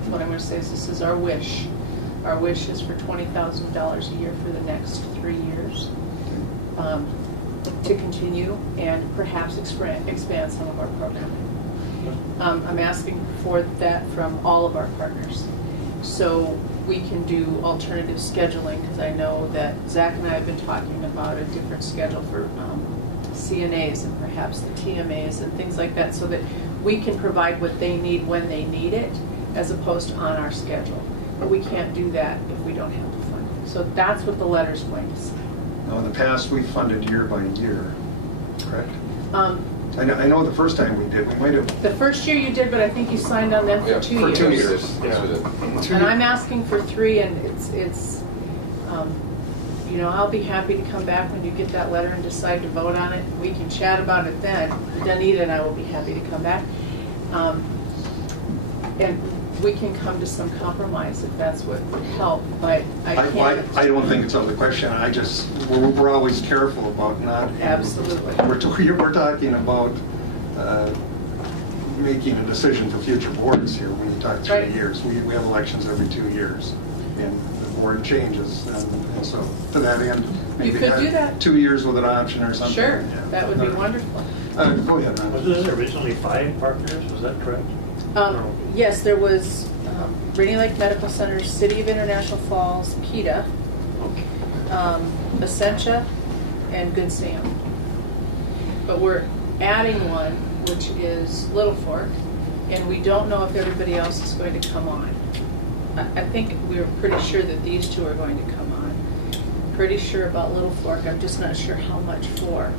what I'm gonna say is this is our wish. Our wish is for $20,000 a year for the next 3 years, to continue and perhaps expand some of our programming. I'm asking for that from all of our partners. So we can do alternative scheduling, because I know that Zach and I have been talking about a different schedule for CNAs and perhaps the TMAs and things like that, so that we can provide what they need when they need it, as opposed to on our schedule. But we can't do that if we don't have the funding. So that's what the letter's going to say. Now, in the past, we funded year by year, correct? I know the first time we did, we might have. The first year you did, but I think you signed on that for 2 years. For 2 years. Yeah. And I'm asking for 3, and it's you know, I'll be happy to come back when you get that letter and decide to vote on it. We can chat about it then. Danita and I will be happy to come back. And we can come to some compromise if that's what would help, but I can't. I don't think it's out of the question. We're always careful about not. Absolutely. We're talking about making a decision for future boards here when you talk 3 Right. years. We have elections every 2 years, and the board changes. And so to that end, maybe could do have that. 2 years with an option or something. Sure, Yeah. that would be wonderful. Go ahead, Ron. Wasn't there originally 5 partners, was that correct? Yes, there was Rainy Lake Medical Center, City of International Falls, PETA, Essentia, and Good Sam. But we're adding one, which is Little Fork, and we don't know if everybody else is going to come on. I think we're pretty sure that these 2 are going to come on. Pretty sure about Little Fork, I'm just not sure how much for.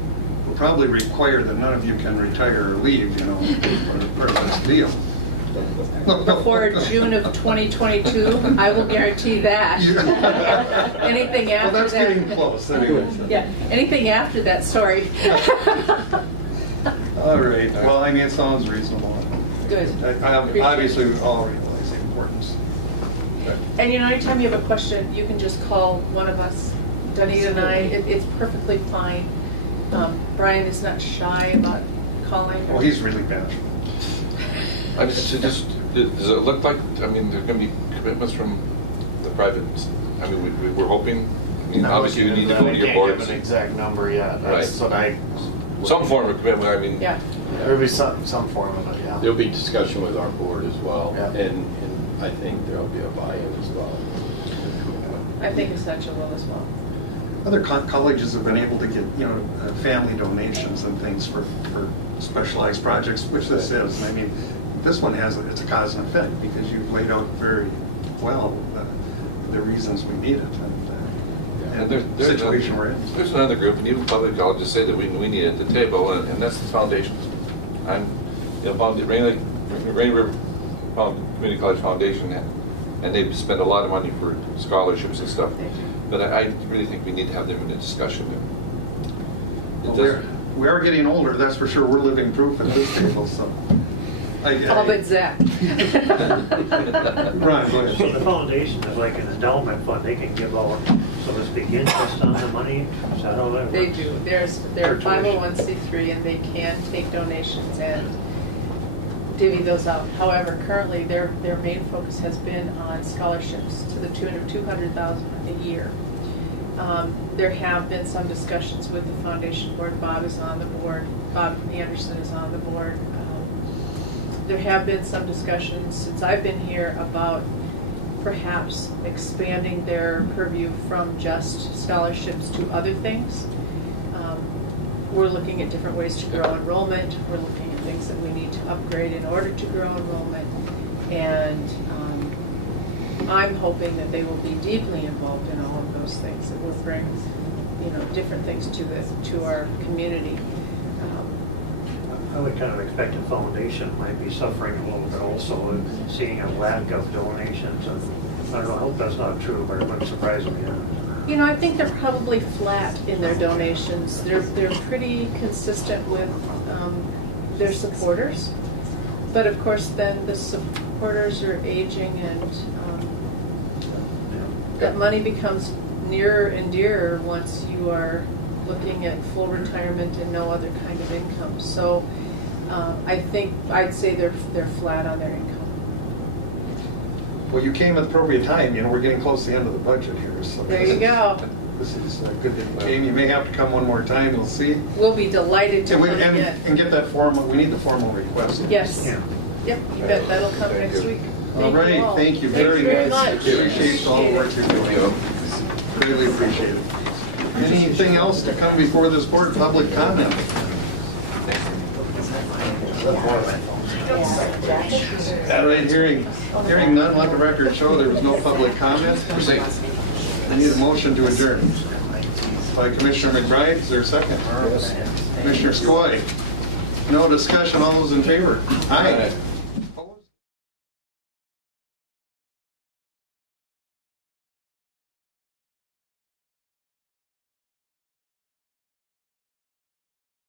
Will probably require that none of you can retire or leave, you know, part of this deal. Before June of 2022, I will guarantee that. Anything after that. Well, that's getting close, anyway. Yeah, anything after that, sorry. All right, well, I mean, it sounds reasonable. Good. Obviously, we all realize the importance. And you know, anytime you have a question, you can just call one of us, Danita and I. It's perfectly fine. Brian is not shy about calling. Well, he's really bad. I mean, does it look like, I mean, there's going to be commitments from the private, I mean, we're hoping, I mean, obviously you need to go to your I boards. can't give an exact number yet. That's Right. what I. Some form of commitment, I mean. Yeah. There'll be some form of it, yeah. There'll be discussion with our board as well, Yeah. and I think there'll be a buy-in as well. I think Essentia will as well. Other colleges have been able to get, you know, family donations and things for specialized projects, which this is. I mean, this one it's a cause and effect, because you've laid out very well the reasons we need it and there's the situation we're in. There's another group, and even public colleges say that we need it at the table, and that's the foundations. Rainy River Community College Foundation, and they spend a lot of money for scholarships and stuff. But I really think we need to have them in a discussion. Well, we are getting older, that's for sure. We're living proof at this table, so. All but Zach. Right, go ahead. So the foundation is like an endowment fund, they can give out, so to speak, interest on the money, is that how that works? They do. They're a 501c3, and they can take donations and divvy those out. However, currently, their main focus has been on scholarships to the tune of $200,000 a year. There have been some discussions with the foundation board. Bob is on the board. Bob Anderson is on the board. There have been some discussions since I've been here about perhaps expanding their purview from just scholarships to other things. we're looking at different ways to grow enrollment. We're looking at things that we need to upgrade in order to grow enrollment. And I'm hoping that they will be deeply involved in all of those things, that will bring, different things to our community. I would kind of expect the foundation might be suffering a little bit also, and seeing a lack of donations. And I don't know, I hope that's not true, but it wouldn't surprise me. I think they're probably flat in their donations. They're pretty consistent with their supporters. But of course, then the supporters are aging, and that money becomes nearer and dearer once you are looking at full retirement and no other kind of income. So I'd say they're flat on their income. Well, you came at the appropriate time, we're getting close to the end of the budget here, so. There you go. This is good that you came. You may have to come one more time, we'll see. We'll be delighted to come again. And get that formal, we need the formal request. Yes. Yeah. Yep, you bet, that'll come next week. All right, thank you very much. Appreciate all the work you're doing. Really appreciate it. Anything else to come before this board? Public comment? All right, hearing none, let the record show there was no public comment. I need a motion to adjourn. By Commissioner McBride, is there a second? Commissioner Skoye. No discussion, all those in favor? Aye.